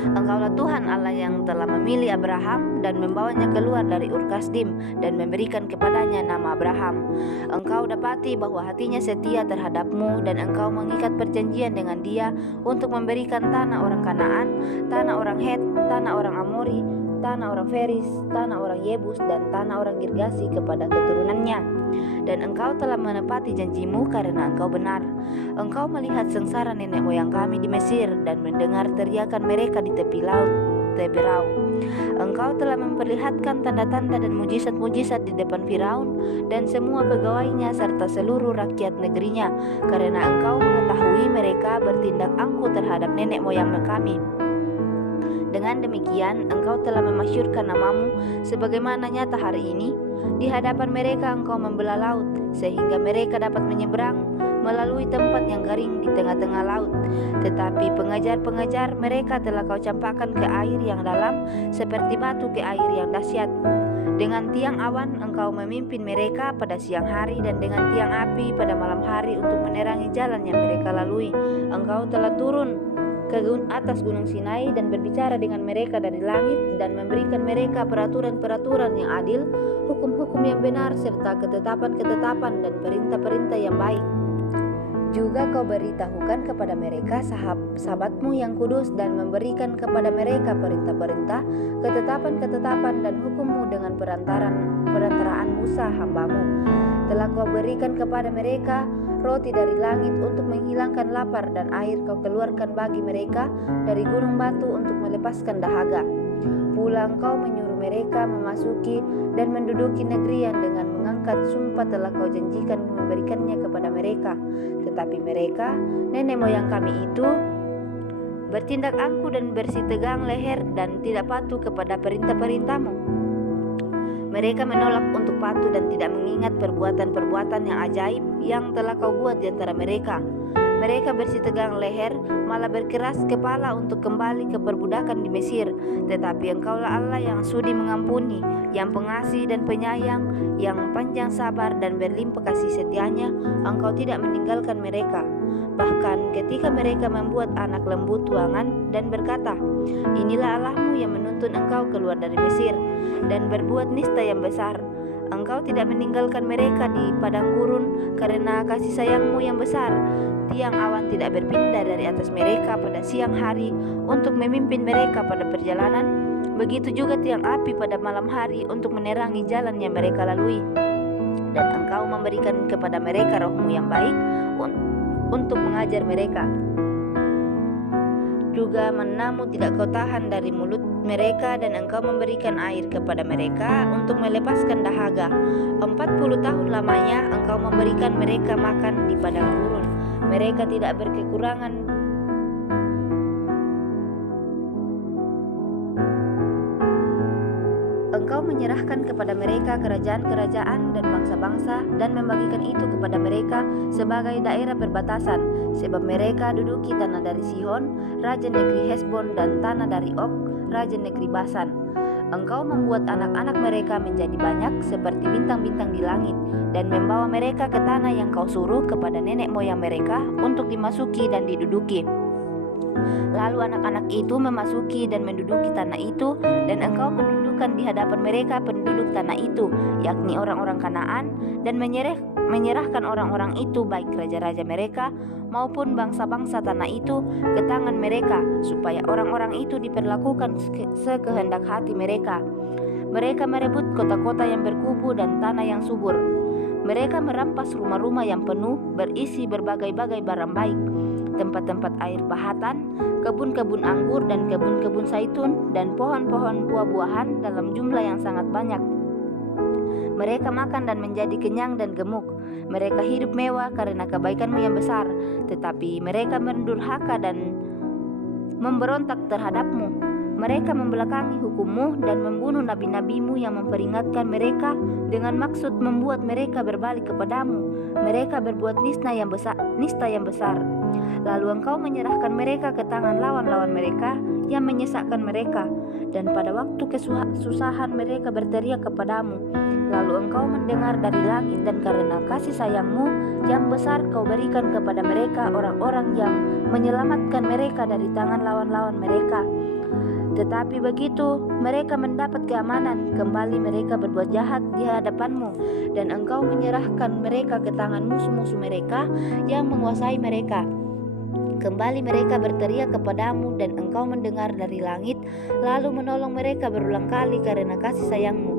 Engkaulah Tuhan Allah yang telah memilih Abraham dan membawanya keluar dari Ur Kasdim dan memberikan kepadanya nama Abraham. Engkau dapati bahwa hatinya setia terhadapmu, dan engkau mengikat perjanjian dengan dia untuk memberikan tanah orang Kanaan, tanah orang Het, tanah orang Amori, tanah orang Feris, tanah orang Yebus, dan tanah orang Girgasi kepada keturunannya. Dan engkau telah menepati janjimu karena engkau benar. Engkau melihat sengsara nenek moyang kami di Mesir dan mendengar teriakan mereka di tepi laut Teberau. Engkau telah memperlihatkan tanda-tanda dan mujizat-mujizat di depan Firaun dan semua pegawainya serta seluruh rakyat negerinya, karena engkau mengetahui mereka bertindak angkuh terhadap nenek moyang kami. Dengan demikian, engkau telah memasyurkan namamu sebagaimana nyata hari ini. Di hadapan mereka engkau membelah laut, sehingga mereka dapat menyeberang melalui tempat yang garing di tengah-tengah laut. Tetapi pengejar-pengejar mereka telah kau campakkan ke air yang dalam, seperti batu ke air yang dahsyat. Dengan tiang awan engkau memimpin mereka pada siang hari, dan dengan tiang api pada malam hari untuk menerangi jalan yang mereka lalui. Engkau telah turun ke atas gunung Sinai dan berbicara dengan mereka dari langit, dan memberikan mereka peraturan-peraturan yang adil, hukum-hukum yang benar, serta ketetapan-ketetapan dan perintah-perintah yang baik. Juga kau beritahukan kepada mereka sabatmu yang kudus, dan memberikan kepada mereka perintah-perintah, ketetapan-ketetapan dan hukummu dengan perantaraan Musa hambamu. Telah kau berikan kepada mereka roti dari langit untuk menghilangkan lapar, dan air kau keluarkan bagi mereka dari gunung batu untuk melepaskan dahaga. Pula engkau menyuruh mereka memasuki dan menduduki negeri yang dengan mengangkat sumpah telah kau janjikan memberikannya kepada mereka. Tetapi mereka, nenek moyang kami itu, bertindak angkuh dan bersih tegang leher dan tidak patuh kepada perintah-perintahmu. Mereka menolak untuk patuh dan tidak mengingat perbuatan-perbuatan yang ajaib yang telah kau buat di antara mereka. Mereka bersih tegang leher, malah berkeras kepala untuk kembali ke perbudakan di Mesir. Tetapi engkaulah Allah yang sudi mengampuni, yang pengasih dan penyayang, yang panjang sabar dan berlimpah kasih setianya. Engkau tidak meninggalkan mereka. Bahkan ketika mereka membuat anak lembu tuangan dan berkata, inilah Allahmu yang menuntun engkau keluar dari Mesir, dan berbuat nista yang besar. Engkau tidak meninggalkan mereka di padang gurun karena kasih sayangmu yang besar. Tiang awan tidak berpindah dari atas mereka pada siang hari untuk memimpin mereka pada perjalanan. Begitu juga tiang api pada malam hari untuk menerangi jalan yang mereka lalui. Dan engkau memberikan kepada mereka rohmu yang baik untuk mengajar mereka. Juga menamu tidak kau tahan dari mulut mereka, dan engkau memberikan air kepada mereka untuk melepaskan dahaga. 40 tahun lamanya engkau memberikan mereka makan di padang gurun. Mereka tidak berkekurangan. Engkau menyerahkan kepada mereka kerajaan-kerajaan dan bangsa-bangsa, dan membagikan itu kepada mereka sebagai daerah perbatasan, sebab mereka duduki tanah dari Sihon, raja negeri Hesbon, dan tanah dari Og, raja negeri Basan. Engkau membuat anak-anak mereka menjadi banyak seperti bintang-bintang di langit, dan membawa mereka ke tanah yang kau suruh kepada nenek moyang mereka untuk dimasuki dan diduduki. Lalu anak-anak itu memasuki dan menduduki tanah itu, dan engkau menundukkan di hadapan mereka penduduk tanah itu, yakni orang-orang Kanaan, dan menyerahkan orang-orang itu, baik raja-raja mereka maupun bangsa-bangsa tanah itu, ke tangan mereka, supaya orang-orang itu diperlakukan sekehendak hati mereka. Mereka merebut kota-kota yang berkubu dan tanah yang subur. Mereka merampas rumah-rumah yang penuh berisi berbagai-bagai barang baik, tempat-tempat air pahatan, kebun-kebun anggur dan kebun-kebun zaitun, dan pohon-pohon buah-buahan dalam jumlah yang sangat banyak. Mereka makan dan menjadi kenyang dan gemuk. Mereka hidup mewah karena kebaikanmu yang besar, tetapi mereka mendurhaka dan memberontak terhadapmu. Mereka membelakangi hukummu dan membunuh nabi-nabimu yang memperingatkan mereka dengan maksud membuat mereka berbalik kepadamu. Mereka berbuat nista yang besar. Lalu engkau menyerahkan mereka ke tangan lawan-lawan mereka yang menyesakkan mereka, dan pada waktu kesusahan mereka berteriak kepadamu. Lalu engkau mendengar dari langit, dan karena kasih sayangmu yang besar kau berikan kepada mereka orang-orang yang menyelamatkan mereka dari tangan lawan-lawan mereka. Tetapi begitu mereka mendapat keamanan, kembali mereka berbuat jahat di hadapanmu, dan engkau menyerahkan mereka ke tangan musuh-musuh mereka yang menguasai mereka. Kembali mereka berteriak kepadamu, dan engkau mendengar dari langit, lalu menolong mereka berulang kali karena kasih sayangmu.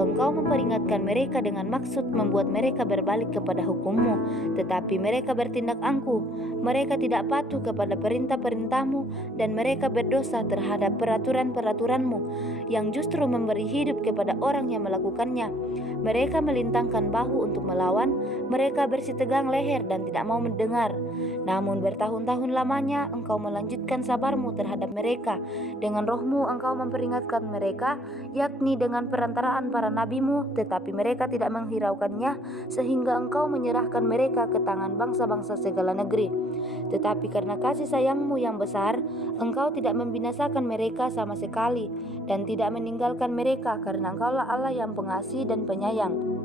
Engkau memperingatkan mereka dengan maksud membuat mereka berbalik kepada hukummu, tetapi mereka bertindak angkuh. Mereka tidak patuh kepada perintah-perintahmu, dan mereka berdosa terhadap peraturan-peraturanmu, yang justru memberi hidup kepada orang yang melakukannya. Mereka melintangkan bahu untuk melawan, mereka bersitegang leher dan tidak mau mendengar. Namun bertahun-tahun lamanya engkau melanjutkan sabarmu terhadap mereka. Dengan rohmu engkau memperingatkan mereka, yakni dengan perantaraan para nabimu, tetapi mereka tidak menghiraukannya, sehingga engkau menyerahkan mereka ke tangan bangsa-bangsa segala negeri. Tetapi karena kasih sayangmu yang besar, engkau tidak membinasakan mereka sama sekali, dan tidak meninggalkan mereka, karena engkaulah Allah yang pengasih dan penyayang.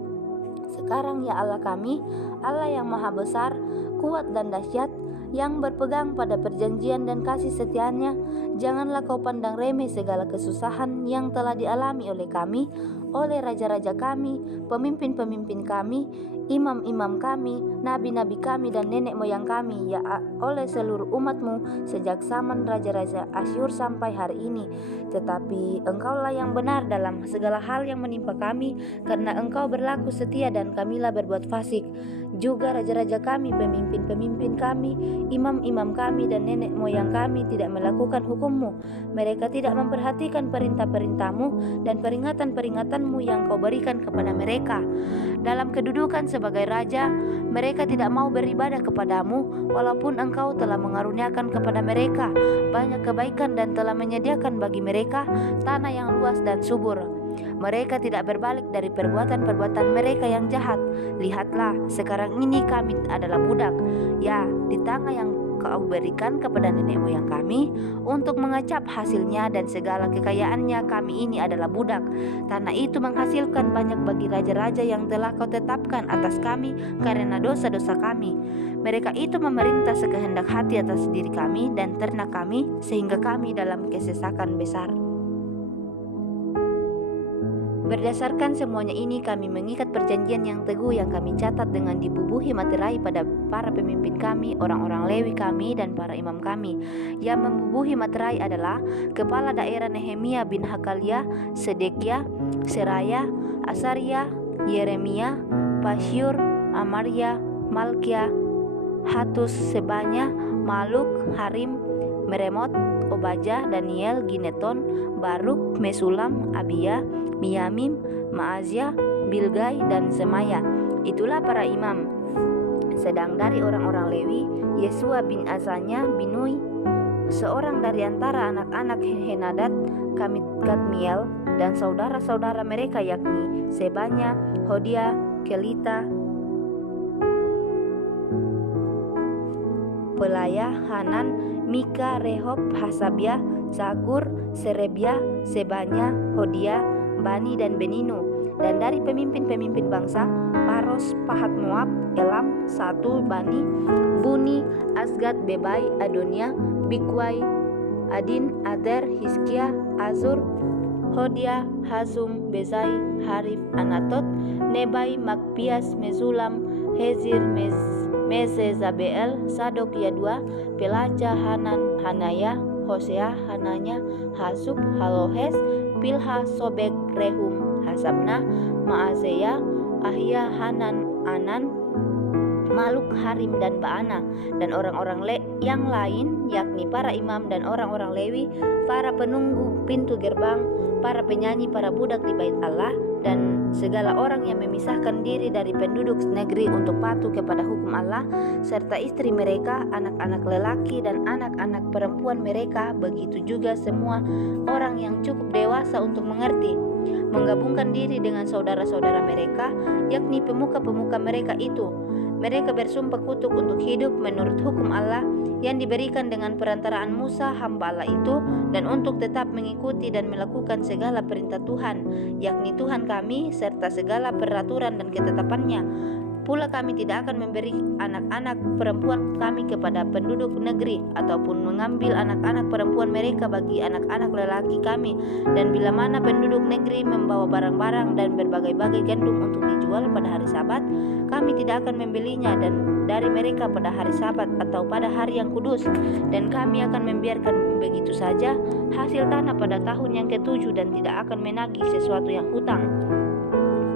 Sekarang ya Allah kami, Allah yang maha besar, kuat dan dahsyat, yang berpegang pada perjanjian dan kasih setianya, janganlah kau pandang remeh segala kesusahan yang telah dialami oleh kami, oleh raja-raja kami, pemimpin-pemimpin kami, imam-imam kami, nabi-nabi kami dan nenek moyang kami, ya oleh seluruh umatmu sejak zaman raja-raja Asyur sampai hari ini. Tetapi engkaulah yang benar dalam segala hal yang menimpa kami, karena engkau berlaku setia dan kamilah berbuat fasik. Juga raja-raja kami, pemimpin-pemimpin kami, imam-imam kami dan nenek moyang kami tidak melakukan hukum-Mu. Mereka tidak memperhatikan perintah-perintah-Mu dan peringatan-peringatan-Mu yang Kau berikan kepada mereka. Dalam kedudukan sebagai raja, mereka tidak mau beribadah kepadamu, walaupun Engkau telah mengaruniakan kepada mereka banyak kebaikan dan telah menyediakan bagi mereka tanah yang luas dan subur. Mereka tidak berbalik dari perbuatan-perbuatan mereka yang jahat. Lihatlah, sekarang ini kami adalah budak, ya, di tanah yang Kau berikan kepada nenek moyang kami untuk mengecap hasilnya, dan segala kekayaannya kami ini adalah budak. Tanah itu menghasilkan banyak bagi raja-raja yang telah Kau tetapkan atas kami karena dosa-dosa kami. Mereka itu memerintah sekehendak hati atas diri kami dan ternak kami, sehingga kami dalam kesesakan besar. Berdasarkan semuanya ini, kami mengikat perjanjian yang teguh yang kami catat dengan dibubuhi materai pada para pemimpin kami, orang-orang Lewi kami, dan para imam kami. Yang membubuhi materai adalah kepala daerah Nehemia bin Hakalia, Sedekia, Seraya, Asaria, Yeremia, Pasyur, Amaria, Malkia, Hatus, Sebanya, Maluk, Harim, Meremot, Obajah, Daniel, Gineton, Baruk, Mesulam, Abia, Miyamim, Maaziah, Bilgai, dan Semaya. Itulah para imam. Sedang dari orang-orang Lewi, Yesua bin Azanya binui, seorang dari antara anak-anak Henadad, Kadmiel, dan saudara-saudara mereka yakni Sebanya, Hodia, Kelita, Pelaya, Hanan, Mika, Rehob, Hasabiah, Zakur, Serebia, Sebanya, Hodia, Bani, dan Beninu. Dan dari pemimpin-pemimpin bangsa, Paros, Pahat Moab, Elam, Satu, Bani, Buni, Asgad, Bebai, Adonia, Bikwai, Adin, Ader, Hizkia, Azur, Hodia, Hazum, Bezai, Harif, Anatot, Nebai, Makpias, Mezulam, Hezir, Mezezabel, Sadok, Yadua, Pelaca, Hanan, Hanaya, Hosea, Hananya, Hasub, Halohes, Pilha, Sobek, Rehum, Hasabna, Maaseya, Ahia, Hanan, Anan, Maluk, Harim, dan Baana. Dan orang-orang yang lain yakni para imam dan orang-orang Lewi, para penunggu pintu gerbang, para penyanyi, para budak di bait Allah, dan segala orang yang memisahkan diri dari penduduk negeri untuk patuh kepada hukum Allah, serta istri mereka, anak-anak lelaki dan anak-anak perempuan mereka, begitu juga semua orang yang cukup dewasa untuk mengerti, menggabungkan diri dengan saudara-saudara mereka, yakni pemuka-pemuka mereka itu. Mereka bersumpah kutuk untuk hidup menurut hukum Allah yang diberikan dengan perantaraan Musa hamba Allah itu, dan untuk tetap mengikuti dan melakukan segala perintah Tuhan, yakni Tuhan kami, serta segala peraturan dan ketetapannya. Pula kami tidak akan memberi anak-anak perempuan kami kepada penduduk negeri, ataupun mengambil anak-anak perempuan mereka bagi anak-anak lelaki kami. Dan bila mana penduduk negeri membawa barang-barang dan berbagai-bagai gandum untuk dijual pada hari Sabat, kami tidak akan membelinya dan dari mereka pada hari Sabat atau pada hari yang kudus. Dan kami akan membiarkan begitu saja hasil tanah pada tahun yang ke-7 dan tidak akan menagih sesuatu yang hutang.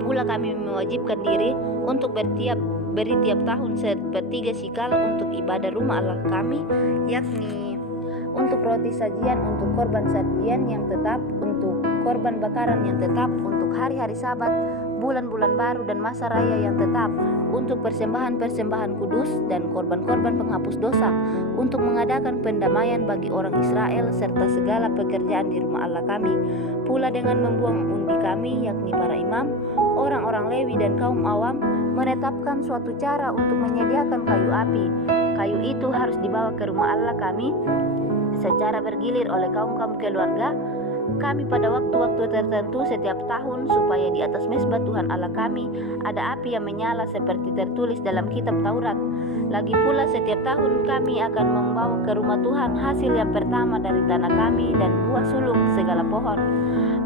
Pula kami mewajibkan diri untuk beri tiap tahun sepertiga sikal untuk ibadah rumah Allah kami, yakni untuk roti sajian, untuk korban sajian yang tetap, untuk korban bakaran yang tetap, untuk hari-hari Sabat, bulan-bulan baru dan masa raya yang tetap, untuk persembahan-persembahan kudus dan korban-korban penghapus dosa, untuk mengadakan pendamaian bagi orang Israel serta segala pekerjaan di rumah Allah kami. Pula dengan membuang undi kami, yakni para imam, orang-orang Lewi dan kaum awam, menetapkan suatu cara untuk menyediakan kayu api. Kayu itu harus dibawa ke rumah Allah kami secara bergilir oleh kaum-kaum keluarga kami pada waktu-waktu tertentu setiap tahun, supaya di atas mezbah Tuhan Allah kami ada api yang menyala seperti tertulis dalam kitab Taurat. Lagi pula setiap tahun kami akan membawa ke rumah Tuhan hasil yang pertama dari tanah kami dan buah sulung segala pohon.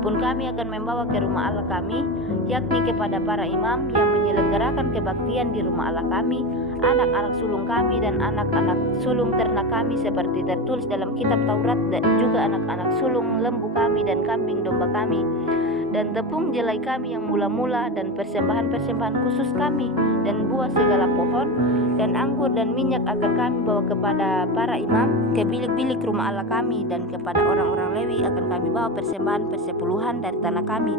Pun kami akan membawa ke rumah Allah kami, yakni kepada para imam yang menyelenggarakan kebaktian di rumah Allah kami, anak-anak sulung kami dan anak-anak sulung ternak kami seperti tertulis dalam kitab Taurat, dan juga anak-anak sulung lembu kami dan kambing domba kami, dan tepung jelai kami yang mula-mula, dan persembahan-persembahan khusus kami, dan buah segala pohon, dan anggur dan minyak akan kami bawa kepada para imam ke bilik-bilik rumah Allah kami, dan kepada orang-orang Lewi akan kami bawa persembahan persepuluhan dari tanah kami.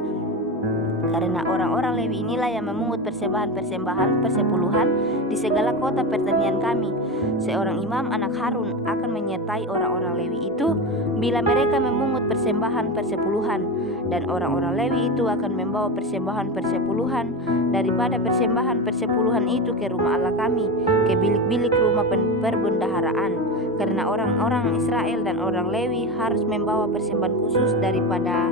Karena orang-orang Lewi inilah yang memungut persembahan-persembahan persepuluhan di segala kota pertanian kami. Seorang imam anak Harun akan menyertai orang-orang Lewi itu bila mereka memungut persembahan persepuluhan, dan orang-orang Lewi itu akan membawa persembahan persepuluhan daripada persembahan persepuluhan itu ke rumah Allah kami, ke bilik-bilik rumah perbendaharaan. Karena orang-orang Israel dan orang Lewi harus membawa persembahan khusus daripada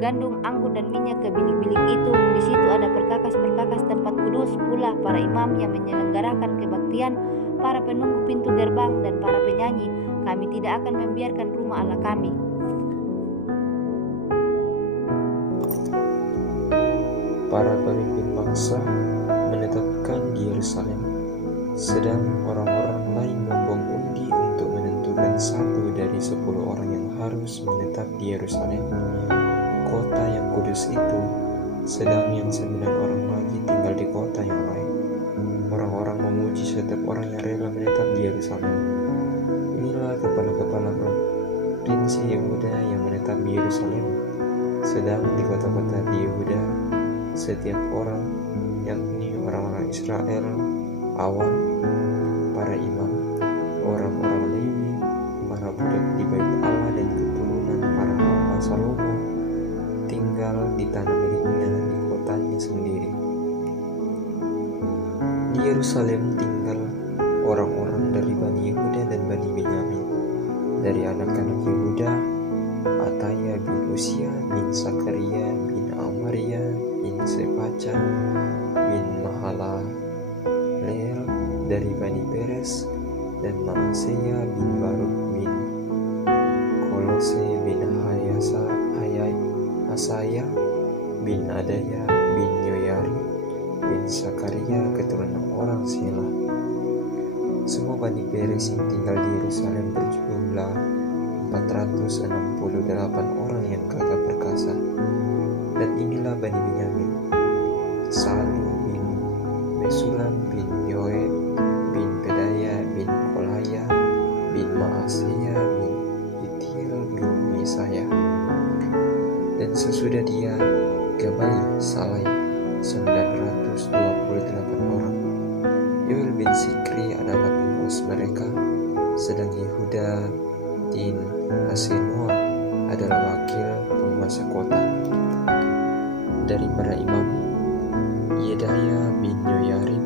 gandum, anggur, dan minyak ke bilik-bilik itu. Di situ ada perkakas-perkakas tempat kudus. Pula para imam yang menyelenggarakan kebaktian, para penunggu pintu gerbang, dan para penyanyi. Kami tidak akan membiarkan rumah Allah kami. Para pemimpin bangsa menetapkan di Yerusalem, sedang orang-orang lain membuang undi untuk menentukan 1 dari 10 orang yang harus menetap di Yerusalem, kota yang kudus itu, sedang yang 9 orang lagi tinggal di kota yang lain. Orang-orang memuji setiap orang yang rela menetap di Yerusalem. menetap di Yerusalem, sedang di kota-kota di Yehuda setiap orang, yakni orang-orang Israel awam, para imam, orang-orang Lewi, para budak di bait Allah dan keturunan para hamba Salomo tinggal di tanah miliknya di kotanya sendiri. Di Yerusalem tinggal orang-orang dari Bani Yehuda dan Bani Benyamin. Dari anak-anak Yehuda, Ataya bin Usia bin Sakaria bin Amaria bin Sepaca bin Mahalaleel. Dari Bani Peres, dan Maaseya bin Baruk bin Kolose bin Asaya bin Adaya bin Yoyari bin Sakaria keturunan orang Sela. Semua Bani Peres yang tinggal di Yerusalem berjumlah 468 orang yang gagah perkasa. Dan inilah Bani Benyamin: Salu bin Mesulam bin Yoed bin Pedaya bin Kolaya bin Maaseya bin Itil bin Yesaya. Dan sesudah dia, Gabai Salai 928 orang. Yoel bin Sikri adalah pengurus mereka, sedang Yehuda bin Hasenua adalah wakil penguasa kota. Dari para imam, Yedaya bin Yoyarib,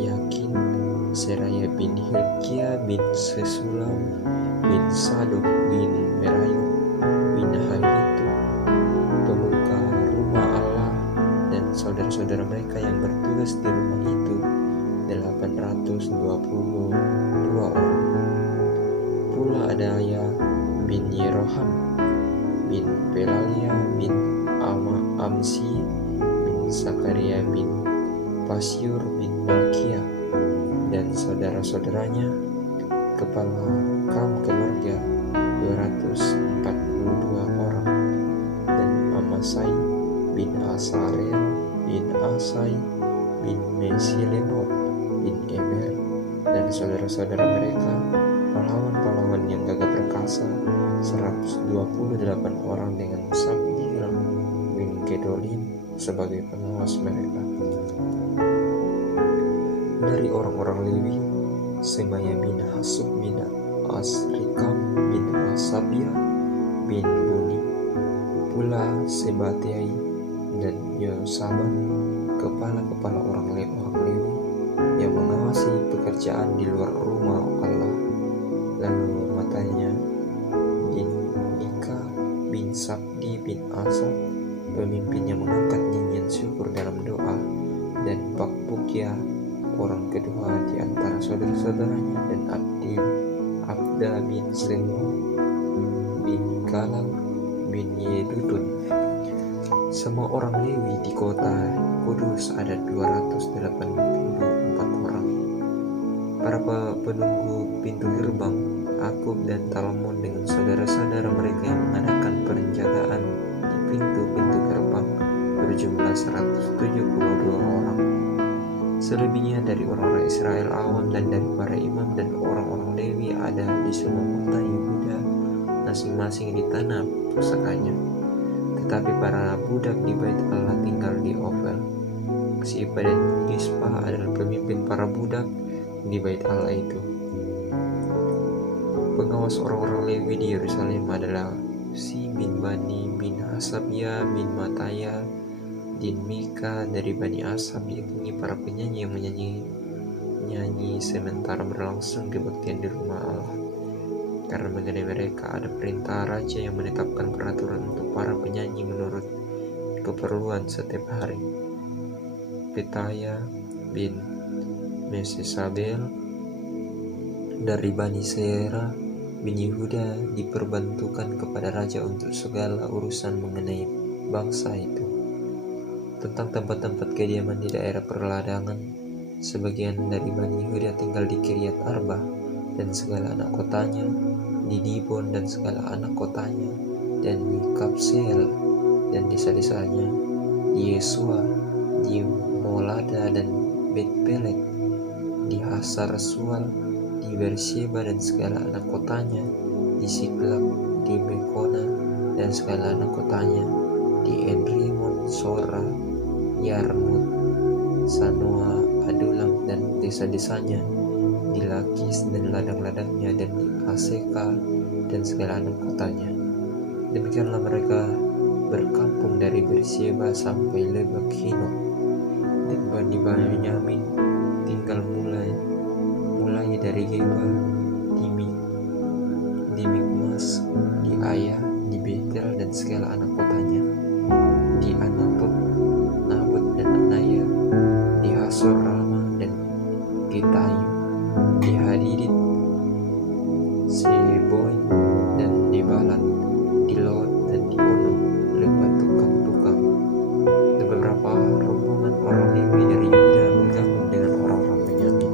Yakin, Seraya bin Hilkia bin Sesulam bin Sadok bin Merayot bin Hahitu, pemuka rumah Allah, dan saudara-saudara mereka yang bertugas di rumah itu 822 orang. Pula Adaya bin Yeroham bin Pelalia bin Amsi bin Sakaria bin Pasyur bin Malkia dan saudara-saudaranya, kepala kaum keluarga 242 orang. Dan Amasai bin Asarel bin Asai bin Mesilemot bin Eber dan saudara-saudara mereka, pahlawan-pahlawan yang gagah perkasa 128 orang, dengan Sabdiel bin Gedolim sebagai pengawas mereka. Dari orang-orang Lewi, Semaya bin Hasub bin Asrikam bin Asabia bin Buni, pula Sebatai dan Yosaban, kepala-kepala orang Lewi yang mengawasi pekerjaan di luar rumah Allah. Lalu Matanya bin Mika bin Sabdi bin Asaf, pemimpin yang mengangkat nyanyian syukur dalam doa, dan Bakbukia, orang kedua di antara saudara-saudaranya, dan Abda bin Semua bin Galal bin Yedutun. Semua orang Lewi di kota Kudus ada 284 orang. Para penunggu pintu gerbang, Akub dan Talmon dengan saudara-saudara mereka yang mengadakan penjagaan di pintu-pintu gerbang berjumlah 172 orang. Selebihnya dari orang-orang Israel awam dan dari para imam dan orang-orang Lewi ada di semua kota Yehuda, masing-masing di tanah pusakanya. Tetapi para budak di bait Allah tinggal di Ofel. Sipa dan Gispa adalah pemimpin para budak di bait Allah itu. Pengawas orang-orang Lewi di Yerusalem adalah Si bin Bani bin Hasabia bin Mataya bin Mika dari Bani Asaf, yakni para penyanyi yang menyanyi sementara berlangsung kebaktian di rumah Allah. Karena mengenai mereka ada perintah raja yang menetapkan peraturan untuk para penyanyi menurut keperluan setiap hari. Petaya bin Mesesabel dari Bani Sera bin Yehuda diperbantukan kepada raja untuk segala urusan mengenai bangsa itu. Tentang tempat-tempat kediaman di daerah perladangan, sebagian dari Bani Yehuda tinggal di Kiryat Arba dan segala anak kotanya, di Dibon dan segala anak kotanya, dan di Kapsel dan desa-desanya, di Yesua, di Molada dan Bet-Pelet, di Hasar Sual, di Beersheba dan segala anak kotanya, di Siklak, di Mekona, dan segala anak kotanya, di Enrimon, Sora, Yarmut, Sanoa, Adulam dan desa-desanya, di Lakis dan ladang-ladangnya, dan di Aseka dan segala anak kotanya. Demikianlah mereka berkampung dari Beersheba sampai Lebak Hinom. Dan Bani Benyamin tinggal mulai dari Geba, di Mikmas, di Aya, di Betel dan segala anak kotanya, di Anatot, Nabot dan Anaya, di Hasor Rama dan Gitaim, di Hadidit, Seboim dan di Balat, di Lot dan di Ono, lembah tukang-tukang. Dan beberapa rombongan orang Lewi dari Yuda bergabung dengan orang-orang Benyamin.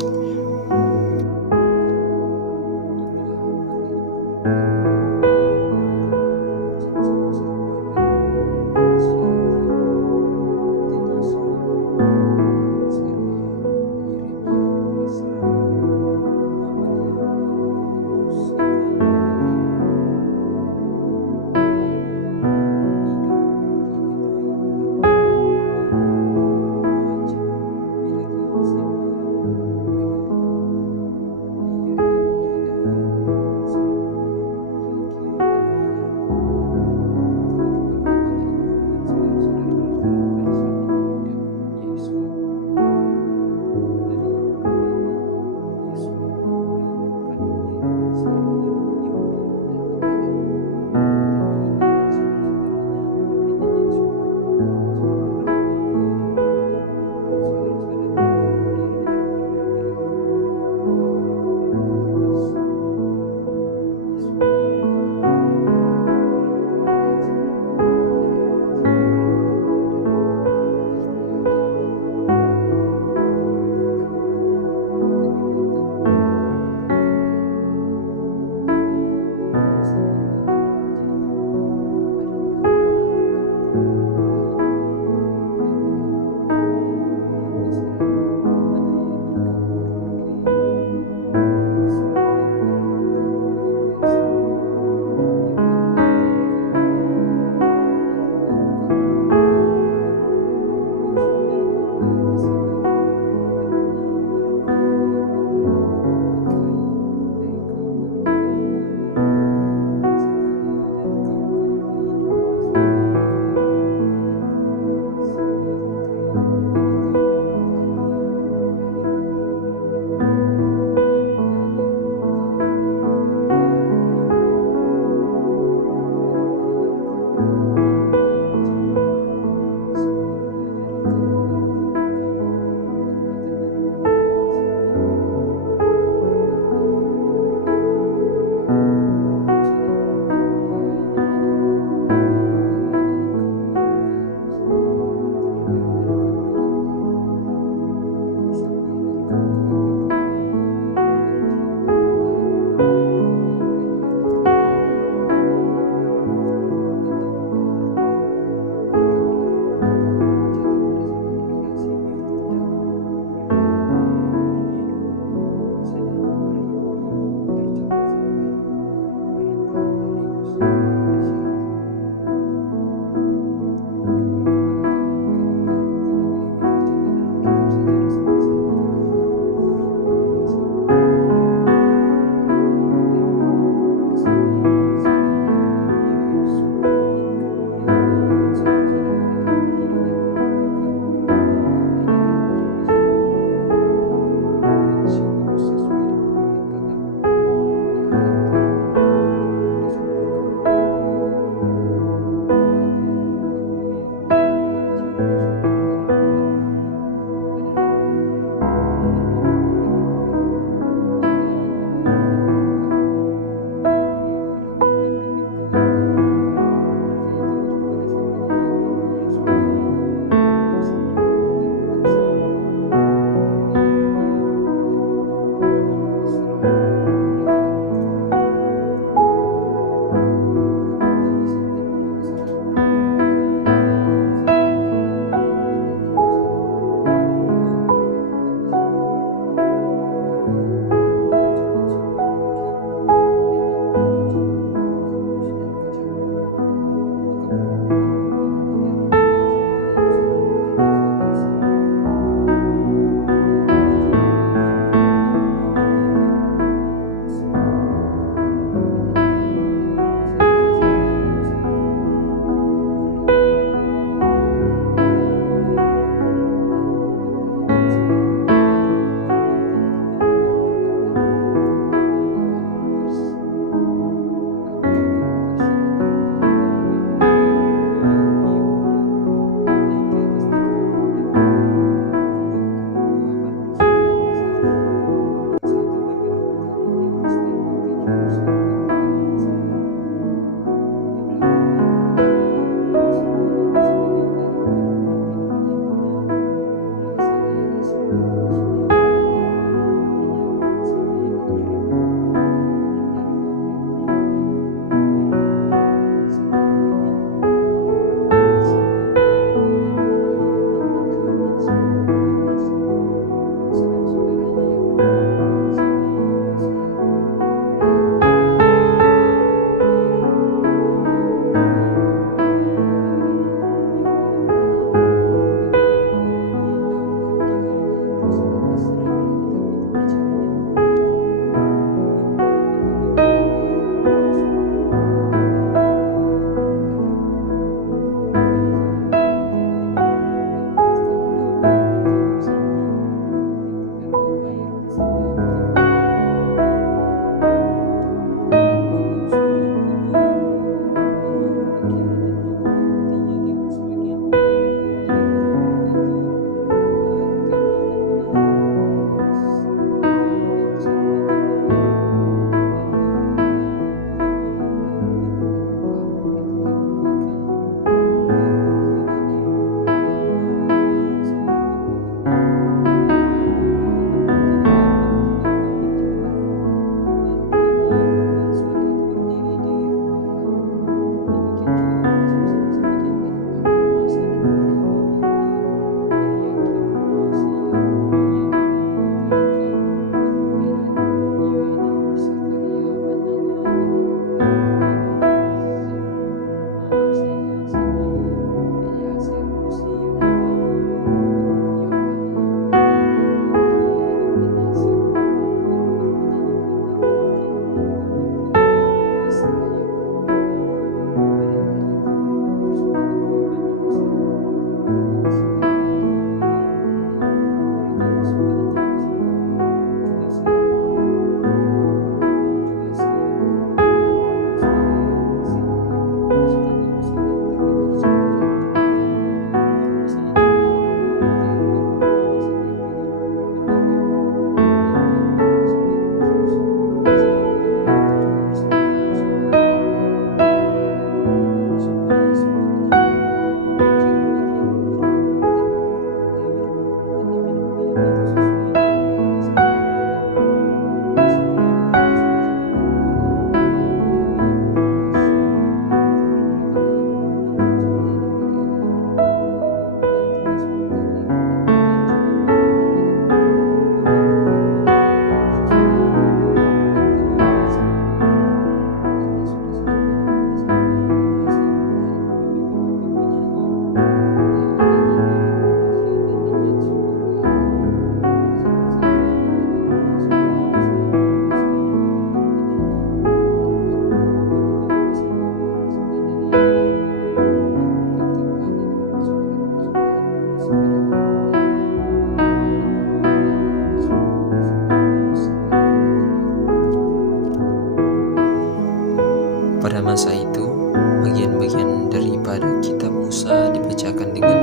Pada masa itu, bagian-bagian daripada kitab Musa dibacakan dengan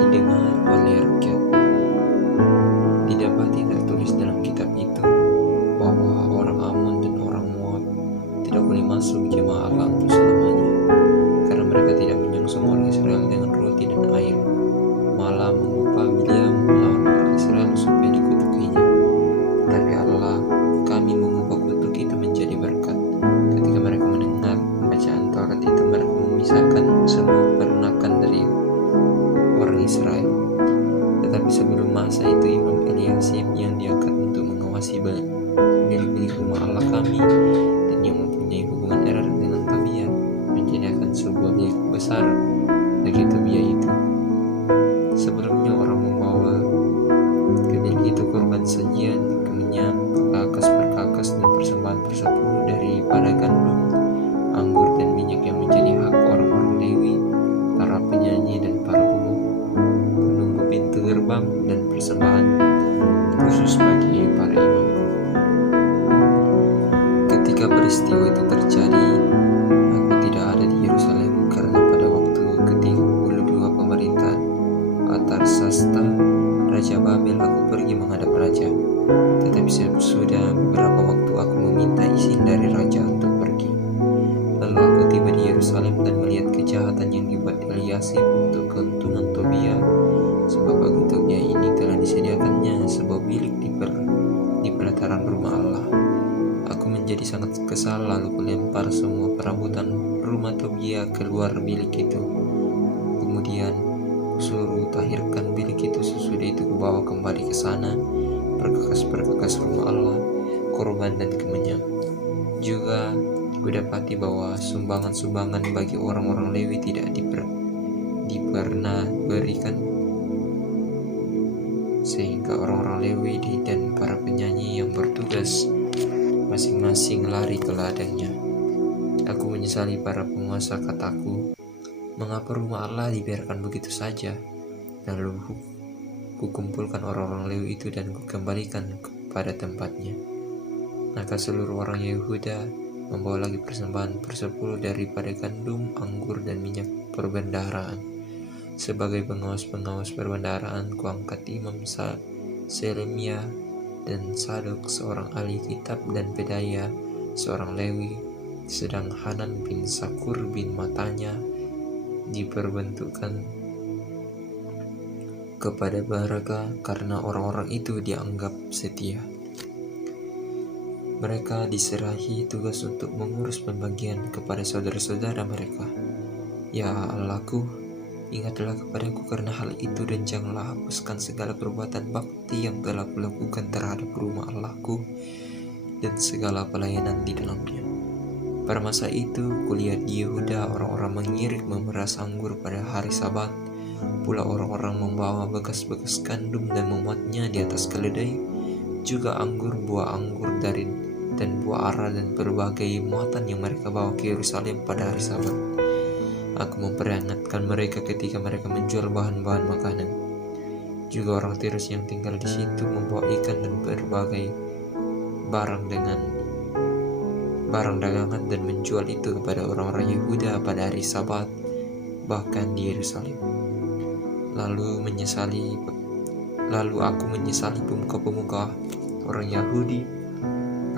didengar oleh rakyat. Didapati tertulis dalam kitab itu bahwa orang Ammon dan orang Moab tidak boleh masuk jemaah Allah untuk selamanya, karena mereka tidak menyongsong orang Israel dengan roti dan air, malah mengupah Bileam melawan orang Israel supaya dikutukinya. Tapi Allah kami mengubah kutuk itu menjadi berkat. Ketika mereka mendengar bacaan Taurat itu, mereka memisahkan semua peternakan dari orang Israel. Tetapi sebelum masa itu, Imam Eliasib yang diangkat untuk mengawasi milik-milik rumah Allah kami dan yang mempunyai hubungan erat dengan Tobia menyediakan sebuah bilik besar bagi Tobia itu. Sebelumnya orang membawa ke bilik itu korban sajian, kemenyan, perkakas dan persembahan persepuluh daripada gandum, anggur dan minyak yang menjadi hak orang-orang Lewi, para penyanyi dan para penunggu pintu gerbang, dan persembahan khusus bagi para imam. Ketika peristiwa itu terjadi, aku tidak ada di Yerusalem karena pada waktu ke-32 pemerintahan Artasasta Raja Babel aku pergi menghadap raja. Tetapi sesudah beberapa waktu aku meminta izin dari raja untuk pergi. Lalu aku tiba di Yerusalem dan melihat kejahatan yang dibuat Eliasib untuk keuntungan Tobia, sebab bagi Tobia ini telah disediakannya sebuah bilik di pelataran rumah Allah. Aku menjadi sangat kesal, lalu kulempar semua perabotan rumah Tobia keluar bilik itu. Kemudian kusuruh tahirkan bilik itu. Sesudah itu kubawa kembali ke sana perkakas-perkakas rumah Allah, korban dan kemenyan. Juga kudapati bahwa sumbangan-sumbangan bagi orang-orang Lewi tidak dipernah berikan, sehingga orang-orang Lewi dan para penyanyi yang bertugas masing-masing lari ke ladangnya. Aku menyesali para penguasa, kataku, mengapa rumah Allah dibiarkan begitu saja? Lalu kukumpulkan orang-orang Lewi itu dan kukembalikan kepada tempatnya. Maka seluruh orang Yehuda membawa lagi persembahan persepuluh daripada gandum, anggur, dan minyak perbendaharaan. Sebagai pengawas-pengawas perbendaharaan, kuangkat Imam Selemia dan Sadok seorang ahli kitab dan Pedaya seorang Lewi, sedang Hanan bin Sakur bin Matanya diperbentukkan kepada mereka karena orang-orang itu dianggap setia. Mereka diserahi tugas untuk mengurus pembagian kepada saudara-saudara mereka. Ya Allahku, ingatlah kepadaku karena hal itu, dan janganlah hapuskan segala perbuatan bakti yang telah kulakukan terhadap rumah Allahku dan segala pelayanan di dalamnya. Pada masa itu, kulihat di Yehuda orang-orang mengirik memeras anggur pada hari Sabat. Pula orang-orang membawa bekas-bekas gandum dan memuatnya di atas keledai, juga anggur, buah anggur dan buah ara dan berbagai muatan yang mereka bawa ke Yerusalem pada hari Sabat. Aku memperingatkan mereka ketika mereka menjual bahan-bahan makanan. Juga orang Tirus yang tinggal di situ membawa ikan dan berbagai barang dagangan dan menjual itu kepada orang-orang Yehuda pada hari Sabat, bahkan di Yerusalem. Lalu aku menyesali pemuka-pemuka orang Yahudi.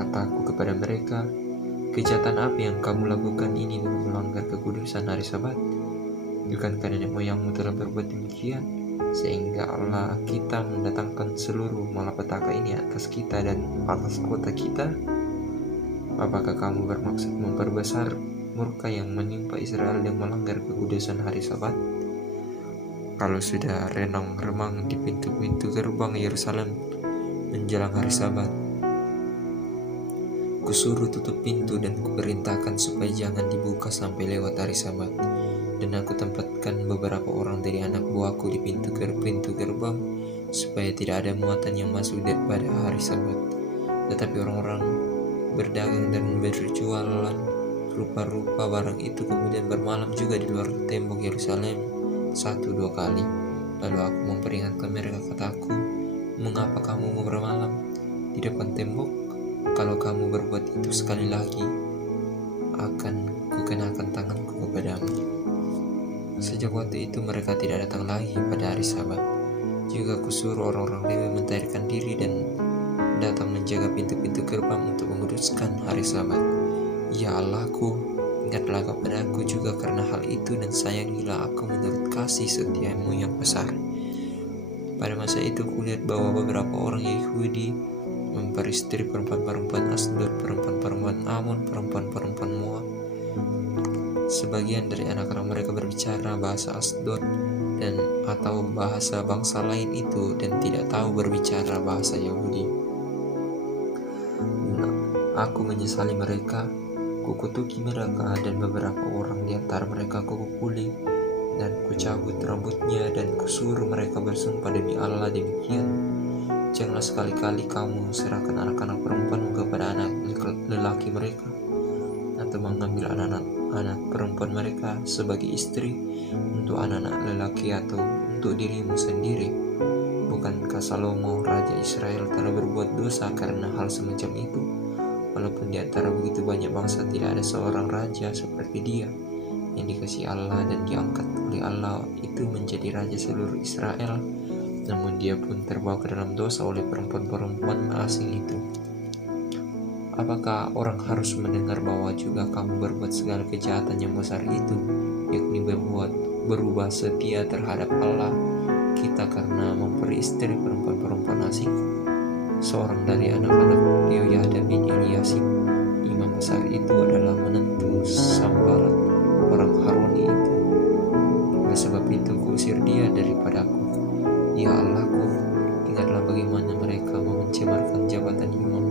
Kataku kepada mereka, kejahatan apa yang kamu lakukan ini dengan melanggar kekudusan hari Sabat? Bukankah nenek moyangmu telah berbuat demikian, sehingga Allah kita mendatangkan seluruh malapetaka ini atas kita dan atas kota kita? Apakah kamu bermaksud memperbesar murka yang menimpa Israel yang melanggar kekudusan hari Sabat? Kalau sudah renang-remang di pintu-pintu gerbang Yerusalem menjelang hari Sabat, kusuruh tutup pintu dan kuperintahkan supaya jangan dibuka sampai lewat hari Sabat. Dan aku tempatkan beberapa orang dari anak buahku di pintu gerbang supaya tidak ada muatan yang masuk pada hari Sabat. Tetapi orang-orang berdagang dan berjualan rupa-rupa barang itu kemudian bermalam juga di luar tembok Yerusalem 1-2 kali. Lalu aku memperingatkan mereka, kataku, mengapa kamu mau bermalam di depan tembok? Kalau kamu berbuat itu sekali lagi, akan kenakan tanganku kepadamu. Sejak waktu itu mereka tidak datang lagi pada hari Sabat. Juga kusuruh orang-orang Lewi mentahirkan diri dan datang menjaga pintu-pintu gerbang untuk menguduskan hari Sabat. Ya Allahku, ingatlah kepadaku juga karena hal itu dan sayangilah aku menurut kasih setiamu yang besar. Pada masa itu kulihat bahwa beberapa orang Yahudi memperistri perempuan-perempuan Asdod, perempuan-perempuan Amon, perempuan-perempuan Moab. Sebagian dari anak-anak mereka berbicara bahasa Asdod dan atau bahasa bangsa lain itu dan tidak tahu berbicara bahasa Yahudi. Nah, aku menyesali mereka, kukutuki mereka dan beberapa orang di antara mereka kupukuli dan kucabut rambutnya dan kusuruh mereka bersumpah demi Allah demikian. Janganlah sekali-kali kamu serahkan anak-anak perempuan kepada anak lelaki mereka atau mengambil anak-anak perempuan mereka sebagai istri untuk anak-anak lelaki atau untuk dirimu sendiri. Bukankah Salomo Raja Israel telah berbuat dosa karena hal semacam itu? Walaupun di antara begitu banyak bangsa tidak ada seorang raja seperti dia yang dikasihi Allah dan diangkat oleh Allah itu menjadi raja seluruh Israel, namun dia pun terbawa ke dalam dosa oleh perempuan-perempuan asing itu. Apakah orang harus mendengar bahwa juga kamu berbuat segala kejahatan yang besar itu, yakni berubah setia terhadap Allah kita karena memperistri perempuan-perempuan asing? Seorang dari anak-anak Yehoyada bin Eliasib, imam besar itu adalah menantu Sambalat, orang Haroni itu. Oleh sebab itu kuusir dia daripadaku. Ya Allahku, ingatlah bagaimana mereka mencemarkan jabatan imam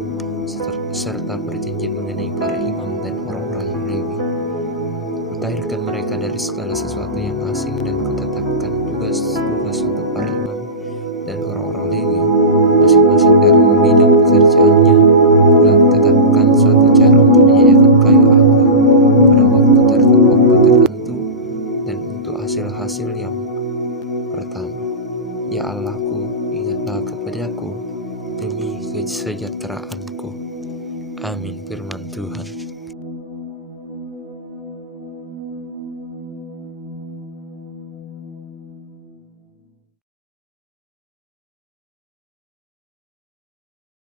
serta perjanjian mengenai para imam dan orang-orang Lewi. Kutahirkan mereka dari segala sesuatu yang asing dan kutetapkan tugas-tugas untuk para imam dan orang-orang Lewi masing-masing dalam bidang pekerjaannya. Pula kutetapkan suatu cara untuk menyediakan kayu api pada waktu tertentu dan untuk hasil-hasil yang pertama. Ya Allahku, ingatlah kepadaku demi kesejahteraanku. Amin. Firman Tuhan.